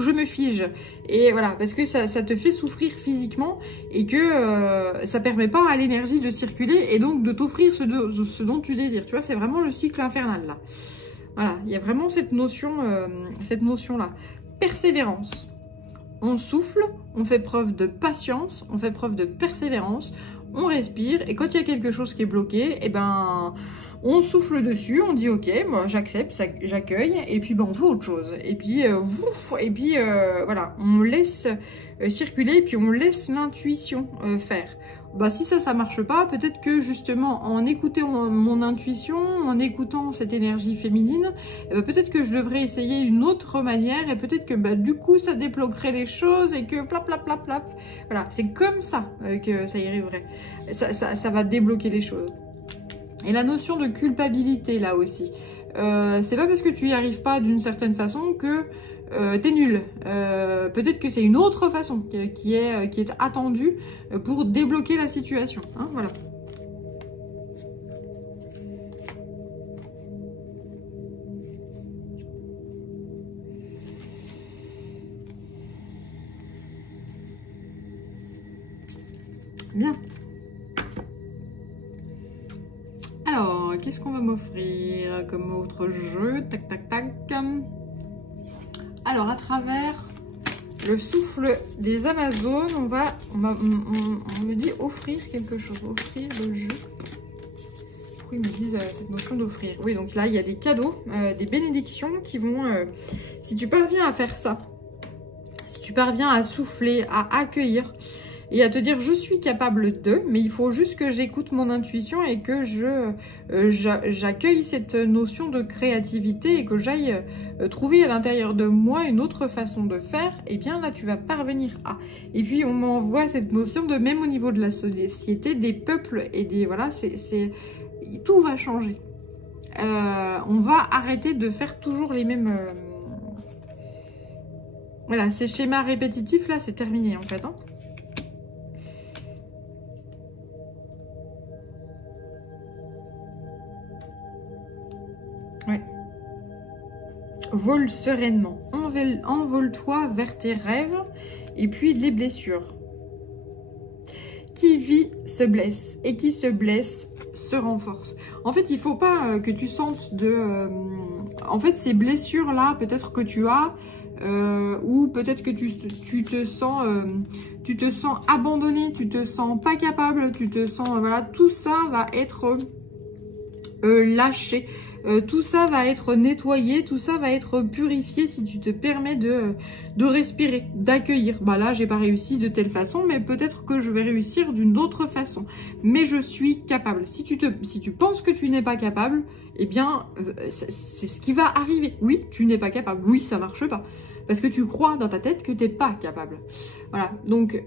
je me fige. Et voilà, parce que ça te fait souffrir physiquement et que ça permet pas à l'énergie de circuler et donc de t'offrir ce dont tu désires. Tu vois, c'est vraiment le cycle infernal là. Voilà, il y a vraiment cette notion là. Persévérance. On souffle, on fait preuve de patience, on fait preuve de persévérance, on respire et quand il y a quelque chose qui est bloqué, eh ben on souffle dessus, on dit ok, moi j'accepte, j'accueille, et puis ben, on fait autre chose. Et puis, voilà, on laisse circuler, et puis on laisse l'intuition faire. Bah, si ça marche pas, peut-être que justement en écoutant mon intuition, en écoutant cette énergie féminine, peut-être que je devrais essayer une autre manière, et peut-être que bah, du coup ça débloquerait les choses, et que plap plap plap plap. Voilà, c'est comme ça que ça y arriverait. Ça va débloquer les choses. Et la notion de culpabilité, là aussi. C'est pas parce que tu y arrives pas d'une certaine façon que t'es nul. Peut-être que c'est une autre façon qui est attendue pour débloquer la situation. Hein, voilà. Bien. Alors, qu'est-ce qu'on va m'offrir comme autre jeu? Tac, tac, tac. Alors, à travers le souffle des Amazones, on me dit offrir quelque chose. Offrir le jeu. Pourquoi ils me disent cette notion d'offrir? Oui, donc là, il y a des cadeaux, des bénédictions qui vont... si tu parviens à faire ça, si tu parviens à souffler, à accueillir... Et à te dire, je suis capable de, mais il faut juste que j'écoute mon intuition et que j'accueille cette notion de créativité et que j'aille trouver à l'intérieur de moi une autre façon de faire. Et bien là, tu vas parvenir à. Et puis, on m'envoie cette notion de même au niveau de la société, des peuples et des... Voilà, tout va changer. On va arrêter de faire toujours les mêmes... Voilà, ces schémas répétitifs, là, c'est terminé en fait, hein. Ouais. Vole sereinement. Envole-toi vers tes rêves et puis les blessures. Qui vit se blesse et qui se blesse se renforce. En fait, il faut pas que tu sentes de... en fait, ces blessures-là, peut-être que tu as... ou peut-être que tu te sens abandonné, tu te sens pas capable, tu te sens... voilà, tout ça va être lâché. Tout ça va être nettoyé, tout ça va être purifié si tu te permets de respirer, d'accueillir. Bah là, j'ai pas réussi de telle façon, mais peut-être que je vais réussir d'une autre façon. Mais je suis capable. Si tu penses que tu n'es pas capable, eh bien, c'est ce qui va arriver. Oui, tu n'es pas capable. Oui, ça marche pas. Parce que tu crois dans ta tête que tu n'es pas capable. Voilà, donc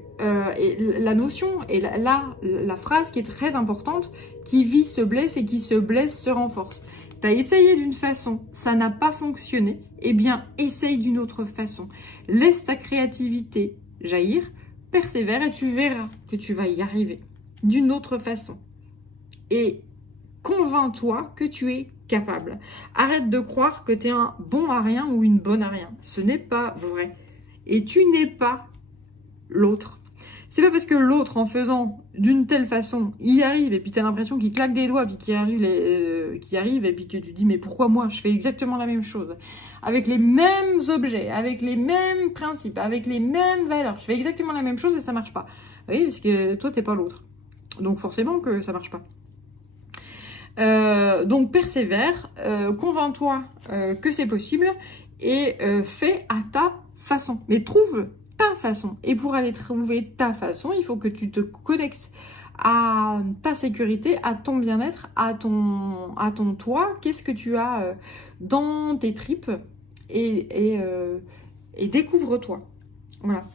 et la notion, et la phrase qui est très importante, qui vit se blesse et qui se blesse se renforce. Tu as essayé d'une façon, ça n'a pas fonctionné, eh bien, essaye d'une autre façon. Laisse ta créativité jaillir, persévère et tu verras que tu vas y arriver d'une autre façon. Et convainc-toi que tu es capable. Arrête de croire que tu es un bon à rien ou une bonne à rien. Ce n'est pas vrai. Et tu n'es pas l'autre. C'est pas parce que l'autre, en faisant d'une telle façon, y arrive, et puis tu as l'impression qu'il claque des doigts, puis qu'il arrive, et puis que tu dis, mais pourquoi moi, je fais exactement la même chose, avec les mêmes objets, avec les mêmes principes, avec les mêmes valeurs, je fais exactement la même chose et ça marche pas. Oui, parce que toi, t'es pas l'autre. Donc forcément que ça marche pas. Donc persévère, convainc-toi que c'est possible, et fais à ta façon. Mais trouve ta façon. Et pour aller trouver ta façon, il faut que tu te connectes à ta sécurité, à ton bien-être, à ton toi. Qu'est-ce que tu as dans tes tripes, et découvre-toi. Voilà.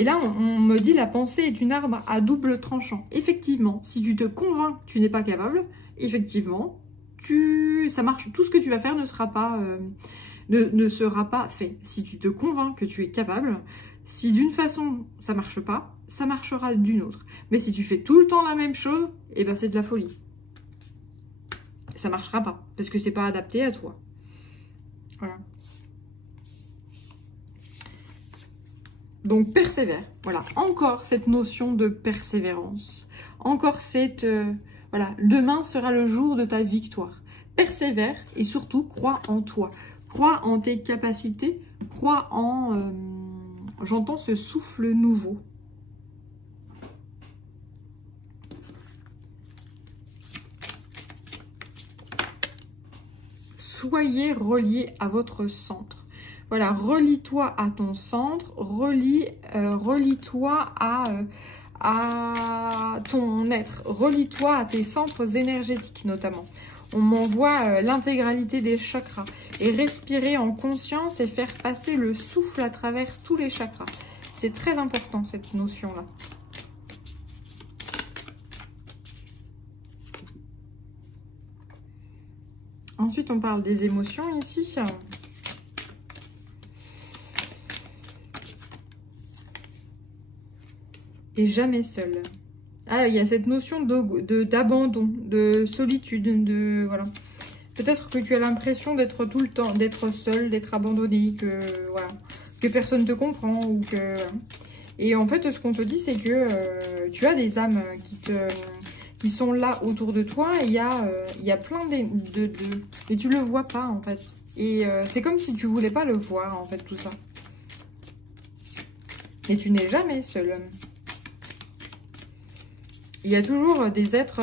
Et là, on me dit la pensée est une arme à double tranchant. Effectivement, si tu te convaincs que tu n'es pas capable, effectivement, ça marche. Tout ce que tu vas faire ne sera pas fait. Si tu te convaincs que tu es capable, si d'une façon ça marche pas, ça marchera d'une autre. Mais si tu fais tout le temps la même chose, eh ben c'est de la folie. Ça marchera pas parce que c'est pas adapté à toi. Voilà. Donc persévère. Voilà, encore cette notion de persévérance. Encore cette voilà, demain sera le jour de ta victoire. Persévère et surtout crois en toi. Crois en tes capacités, crois en j'entends ce souffle nouveau. Soyez reliés à votre centre. Voilà, relie-toi à ton centre, relie-toi à ton être, relie-toi à tes centres énergétiques notamment. On m'envoie l'intégralité des chakras et respirer en conscience et faire passer le souffle à travers tous les chakras. C'est très important cette notion-là. Ensuite, on parle des émotions ici. Et jamais seul. Ah, il y a cette notion d'abandon, de solitude, de voilà. Peut-être que tu as l'impression d'être tout le temps, d'être seul, d'être abandonné, que voilà, que personne te comprend ou que. Et en fait, ce qu'on te dit, c'est que tu as des âmes qui sont là autour de toi. Il y a plein mais tu le vois pas en fait. Et c'est comme si tu voulais pas le voir en fait tout ça. Et tu n'es jamais seul. Il y a toujours des êtres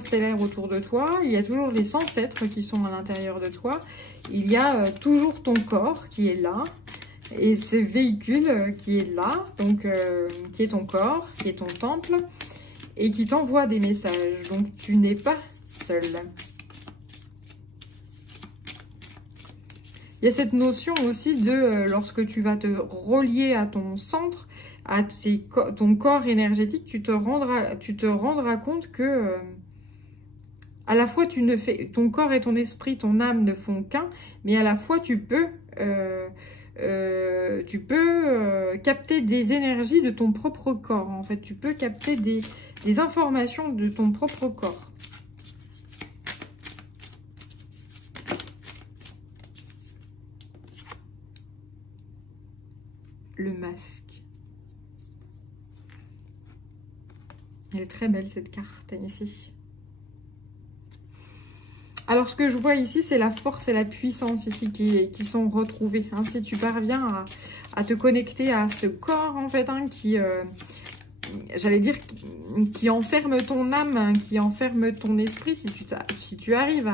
stellaires autour de toi. Il y a toujours les ancêtres qui sont à l'intérieur de toi. Il y a toujours ton corps qui est là. Et ce véhicule qui est là, donc qui est ton corps, qui est ton temple, et qui t'envoie des messages. Donc tu n'es pas seul. Il y a cette notion aussi de lorsque tu vas te relier à ton centre, à ton corps énergétique, tu te rendras compte que à la fois ton corps et ton esprit, ton âme ne font qu'un, mais à la fois tu peux capter des énergies de ton propre corps. En fait, tu peux capter des informations de ton propre corps. Le masque. Elle est très belle cette carte ici. Alors ce que je vois ici, c'est la force et la puissance ici qui sont retrouvées. Hein. Si tu parviens à te connecter à ce corps en fait, hein, j'allais dire, qui enferme ton âme, hein, qui enferme ton esprit, si tu arrives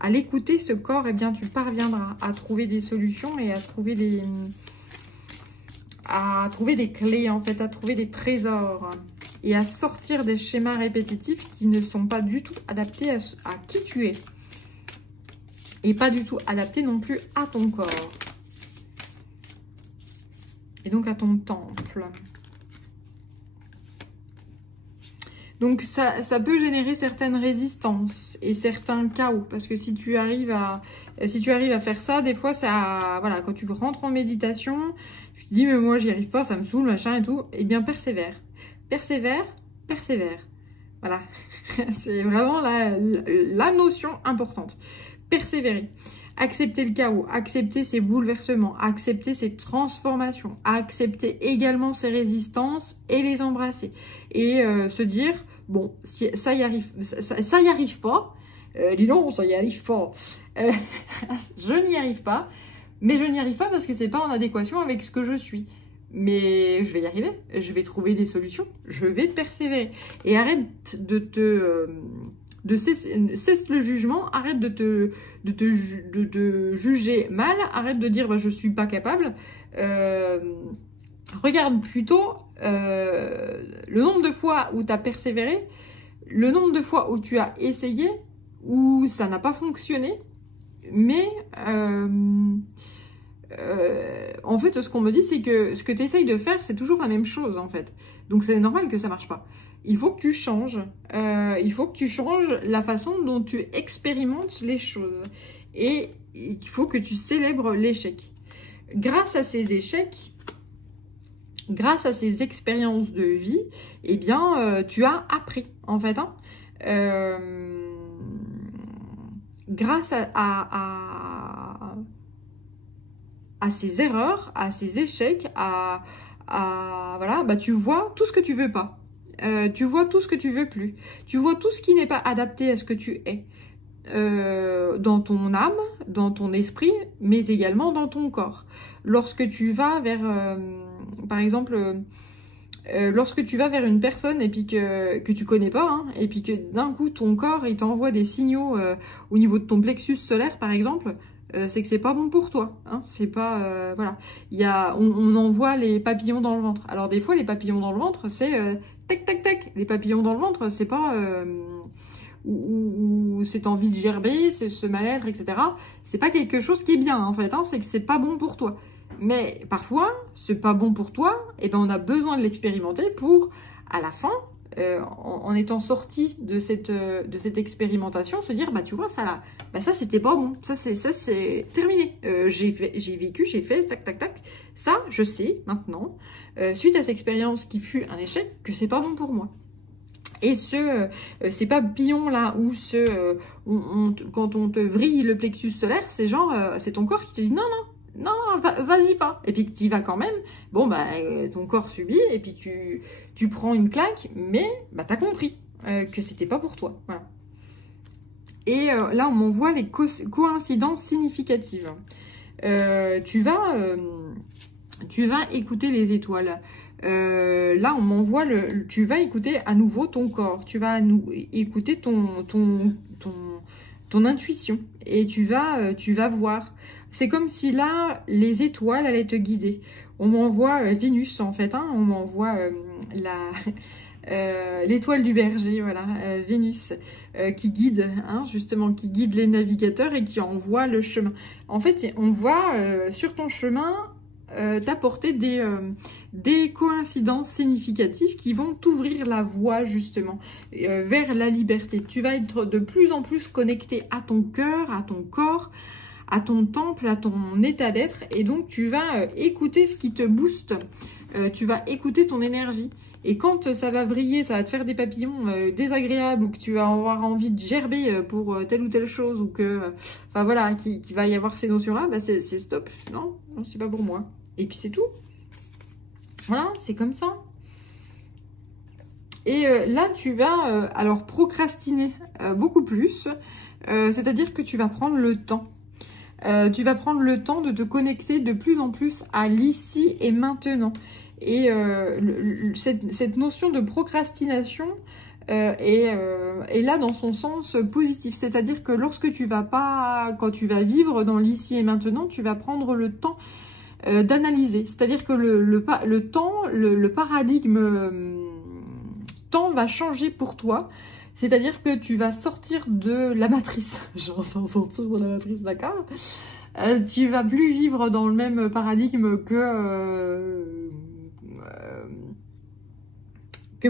à l'écouter, ce corps, eh bien tu parviendras à trouver des solutions et à trouver des clés en fait, à trouver des trésors. Et à sortir des schémas répétitifs qui ne sont pas du tout adaptés à qui tu es. Et pas du tout adaptés non plus à ton corps. Et donc à ton temple. Donc ça peut générer certaines résistances et certains chaos. Parce que si tu arrives à faire ça, des fois, voilà, quand tu rentres en méditation, tu te dis, mais moi, j'y arrive pas, ça me saoule, machin et tout. Eh bien, persévère. Persévère, persévère. Voilà, c'est vraiment la notion importante. Persévérer, accepter le chaos, accepter ces bouleversements, accepter ces transformations, accepter également ces résistances et les embrasser. Et se dire, bon, si ça y arrive pas, dis donc, ça y arrive pas. Je n'y arrive pas, mais je n'y arrive pas parce que c'est pas en adéquation avec ce que je suis. Mais je vais y arriver, je vais trouver des solutions, je vais persévérer. Et arrête cesse le jugement, arrête de te juger mal, arrête de dire bah, je suis pas capable. Regarde plutôt le nombre de fois où tu as persévéré, le nombre de fois où tu as essayé, où ça n'a pas fonctionné, mais en fait, ce qu'on me dit, c'est que ce que tu essayes de faire, c'est toujours la même chose, en fait. Donc, c'est normal que ça marche pas. Il faut que tu changes. Il faut que tu changes la façon dont tu expérimentes les choses. Et il faut que tu célèbres l'échec. Grâce à ces échecs, grâce à ces expériences de vie, eh bien, tu as appris, en fait. Hein. Grâce à ces erreurs, à ces échecs, voilà, bah, tu vois tout ce que tu veux pas. Tu vois tout ce que tu veux plus. Tu vois tout ce qui n'est pas adapté à ce que tu es. Dans ton âme, dans ton esprit, mais également dans ton corps. Lorsque tu vas vers, par exemple, lorsque tu vas vers une personne et puis que tu connais pas, hein, et puis que d'un coup ton corps il t'envoie des signaux au niveau de ton plexus solaire, par exemple, c'est que c'est pas bon pour toi. Hein, c'est pas, voilà. On envoie les papillons dans le ventre. Alors des fois les papillons dans le ventre, c'est tac tac tac. Les papillons dans le ventre, c'est pas ou cette envie de gerber, ce mal-être, etc. C'est pas quelque chose qui est bien, en fait. Hein, c'est que c'est pas bon pour toi. Mais parfois, c'est pas bon pour toi, et ben on a besoin de l'expérimenter pour, à la fin, en étant sorti de cette expérimentation, se dire, bah tu vois, ça là, bah ça c'était pas bon, ça c'est terminé. J'ai vécu, j'ai fait, tac tac tac. Ça, je sais maintenant, suite à cette expérience qui fut un échec, que c'est pas bon pour moi. Et ces papillons là, ou quand on te vrille le plexus solaire, c'est genre, c'est ton corps qui te dit non, non, non, vas-y pas. Et puis que tu y vas quand même, bon bah ton corps subit, et puis tu prends une claque, mais bah t'as compris que c'était pas pour toi. Voilà. Et là on m'envoie les coïncidences significatives. Tu vas écouter les étoiles. Là on m'envoie tu vas écouter à nouveau ton corps, tu vas écouter ton intuition, et tu vas voir. C'est comme si là les étoiles allaient te guider. On m'envoie Vénus, en fait, hein, on m'envoie l'étoile du berger, voilà, Vénus, qui guide, hein, justement, qui guide les navigateurs et qui envoie le chemin. En fait, on voit sur ton chemin t'apporter des coïncidences significatives qui vont t'ouvrir la voie, justement, vers la liberté. Tu vas être de plus en plus connecté à ton cœur, à ton corps, à ton temple, à ton état d'être, et donc tu vas écouter ce qui te booste, tu vas écouter ton énergie. Et quand ça va vriller, ça va te faire des papillons désagréables, ou que tu vas avoir envie de gerber pour telle ou telle chose, ou que, enfin voilà, qu'il va y avoir ces notions-là, bah c'est stop. Non, c'est pas pour moi. Et puis c'est tout. Voilà, c'est comme ça. Et là, tu vas alors procrastiner beaucoup plus, c'est-à-dire que tu vas prendre le temps. Tu vas prendre le temps de te connecter de plus en plus à l'ici et maintenant. Et cette notion de procrastination est là dans son sens positif. C'est-à-dire que lorsque quand tu vas vivre dans l'ici et maintenant, tu vas prendre le temps d'analyser. C'est-à-dire que le paradigme temps va changer pour toi. C'est-à-dire que tu vas sortir de la matrice. J'entends sortir de la matrice, d'accord. Tu vas plus vivre dans le même paradigme que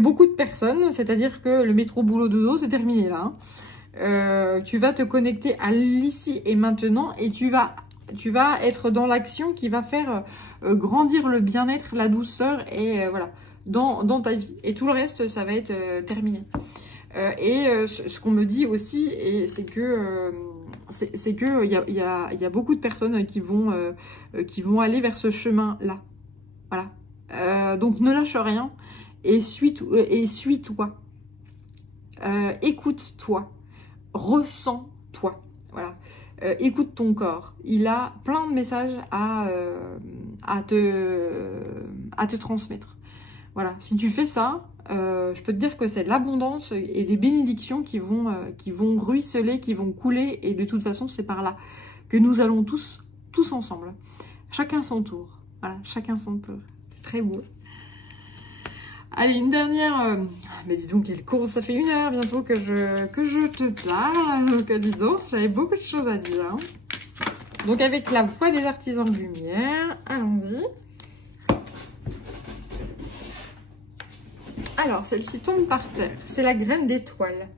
beaucoup de personnes. C'est-à-dire que le métro boulot dodo, c'est terminé là. Hein. Tu vas te connecter à l'ici et maintenant, et tu vas être dans l'action qui va faire grandir le bien-être, la douceur, et voilà, dans ta vie. Et tout le reste, ça va être terminé. Ce qu'on me dit aussi, c'est que il y a beaucoup de personnes qui vont aller vers ce chemin-là. Voilà. Donc ne lâche rien et suis-toi. Écoute-toi. Ressens-toi. Voilà. Écoute ton corps. Il a plein de messages à te transmettre. Voilà. Si tu fais ça, je peux te dire que c'est l'abondance et des bénédictions qui vont ruisseler, qui vont couler, et de toute façon c'est par là que nous allons tous ensemble. Chacun son tour. Voilà, chacun son tour. C'est très beau. Allez, une dernière... Mais dis donc, quelle course, ça fait 1 heure bientôt que je te parle. Donc dis donc, j'avais beaucoup de choses à dire. Hein. Donc avec la voix des artisans de lumière, allons-y. Alors, celle-ci tombe par terre. C'est la graine d'étoile.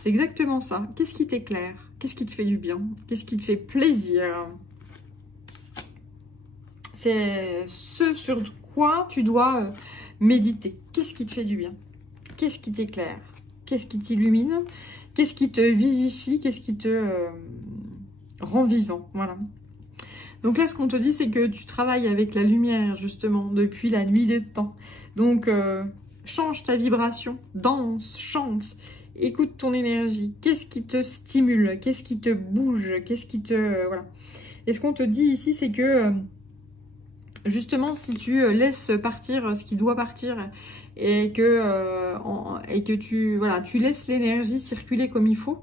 C'est exactement ça. Qu'est-ce qui t'éclaire? Qu'est-ce qui te fait du bien? Qu'est-ce qui te fait plaisir? C'est ce sur quoi tu dois méditer. Qu'est-ce qui te fait du bien? Qu'est-ce qui t'éclaire? Qu'est-ce qui t'illumine? Qu'est-ce qui te vivifie? Qu'est-ce qui te rend vivant? Voilà. Donc là, ce qu'on te dit, c'est que tu travailles avec la lumière, justement, depuis la nuit des temps. Donc, change ta vibration, danse, chante, écoute ton énergie. Qu'est-ce qui te stimule? Qu'est-ce qui te bouge? Qu'est-ce qui te... voilà. Et ce qu'on te dit ici, c'est que, justement, si tu laisses partir ce qui doit partir et que tu laisses l'énergie circuler comme il faut,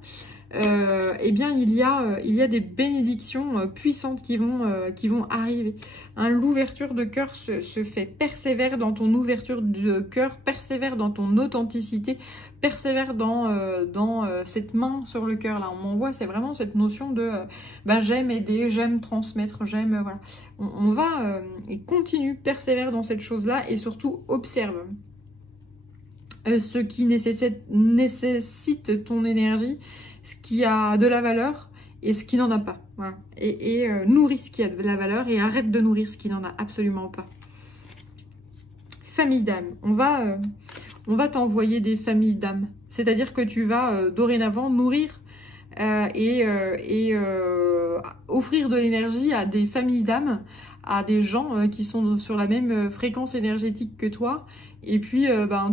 eh bien il y a des bénédictions puissantes qui vont arriver. Hein, l'ouverture de cœur se fait. Persévère dans ton ouverture de cœur, persévère dans ton authenticité, persévère dans cette main sur le cœur. Là, on m'envoie, c'est vraiment cette notion de j'aime aider, j'aime transmettre, j'aime... voilà. On va et continue, persévère dans cette chose-là et surtout observe ce qui nécessite ton énergie, ce qui a de la valeur et ce qui n'en a pas. Voilà. Et nourris ce qui a de la valeur et arrête de nourrir ce qui n'en a absolument pas. Famille d'âme. On va t'envoyer des familles d'âme. C'est-à-dire que tu vas dorénavant nourrir et offrir de l'énergie à des familles d'âme, à des gens qui sont sur la même fréquence énergétique que toi. Et puis,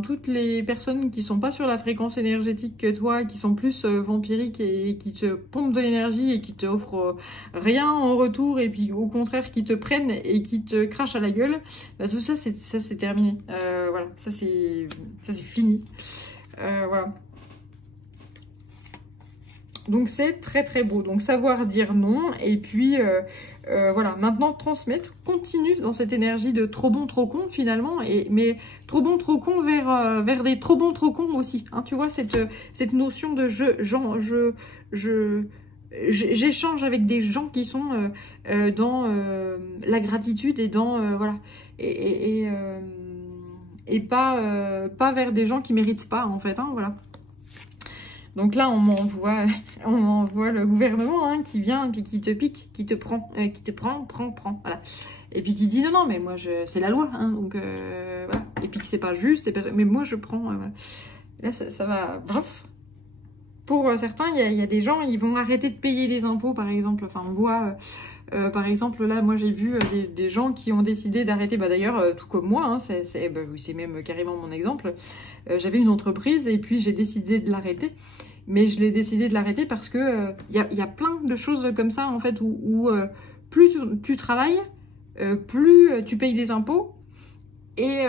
toutes les personnes qui sont pas sur la fréquence énergétique que toi, qui sont plus vampiriques et qui te pompent de l'énergie et qui te offrent rien en retour, et puis au contraire qui te prennent et qui te crachent à la gueule, tout ça, c'est terminé. Voilà, ça c'est fini. Voilà. Donc c'est très très beau. Donc savoir dire non et puis... voilà, maintenant transmettre, continue dans cette énergie de trop bon, trop con finalement, mais trop bon, trop con vers des trop bons, trop cons aussi. Hein, tu vois, cette notion de j'échange avec des gens qui sont dans la gratitude et dans voilà et pas vers des gens qui méritent pas en fait. Hein, voilà. Donc là, on m'envoie le gouvernement hein, qui vient, puis qui te pique, qui te prend, prend, voilà. Et puis qui dit non, mais moi, c'est la loi, hein, donc voilà. Et puis que c'est pas juste, mais moi, je prends. Voilà. Là, ça va, bref. Pour certains, il y a des gens, ils vont arrêter de payer des impôts, par exemple. Enfin, on voit, par exemple, là, moi, j'ai vu des gens qui ont décidé d'arrêter, d'ailleurs, tout comme moi, hein, c'est même carrément mon exemple. J'avais une entreprise et puis j'ai décidé de l'arrêter. Mais je l'ai décidé de l'arrêter parce que y a plein de choses comme ça, en fait, où plus tu travailles, plus tu payes des impôts. Et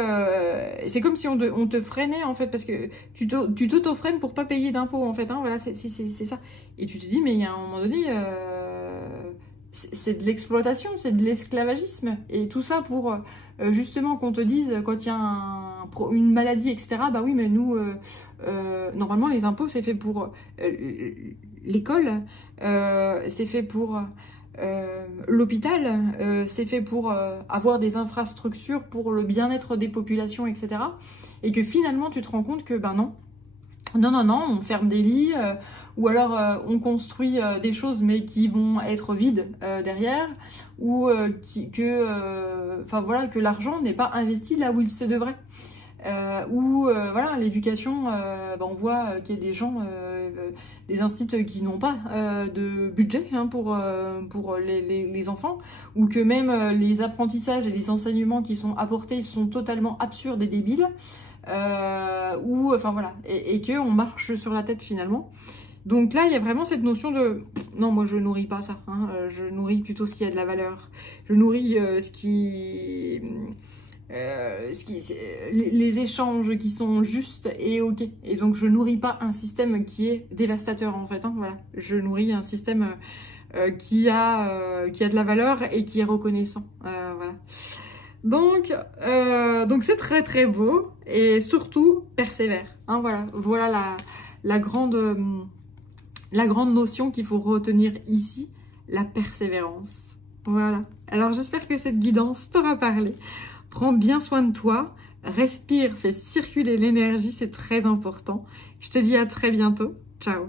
c'est comme si on te freinait, en fait, parce que tu t'auto-freines pour pas payer d'impôts, en fait. Hein, voilà, c'est ça. Et tu te dis, mais il y a un moment donné... c'est de l'exploitation, c'est de l'esclavagisme. Et tout ça pour, justement, qu'on te dise, quand il y a une maladie, etc., bah oui, mais nous, normalement, les impôts, c'est fait pour l'école, c'est fait pour l'hôpital, c'est fait pour avoir des infrastructures pour le bien-être des populations, etc. Et que finalement, tu te rends compte que, non, on ferme des lits... ou alors on construit des choses mais qui vont être vides derrière, ou que l'argent n'est pas investi là où il se devrait. Voilà, l'éducation, on voit qu'il y a des gens, des instituts qui n'ont pas de budget hein, pour les enfants, ou que même les apprentissages et les enseignements qui sont apportés sont totalement absurdes et débiles, voilà, et qu'on marche sur la tête finalement. Donc là, il y a vraiment cette notion de... Non, moi, je nourris pas ça. Hein. Je nourris plutôt ce qui a de la valeur. Je nourris les échanges qui sont justes et ok. Et donc, je nourris pas un système qui est dévastateur, en fait. Hein. Voilà. Je nourris un système qui a de la valeur et qui est reconnaissant. Voilà. Donc c'est très, très beau. Et surtout, persévère. Hein, voilà la grande notion qu'il faut retenir ici, la persévérance. Voilà. Alors j'espère que cette guidance t'aura parlé. Prends bien soin de toi, respire, fais circuler l'énergie, c'est très important. Je te dis à très bientôt. Ciao.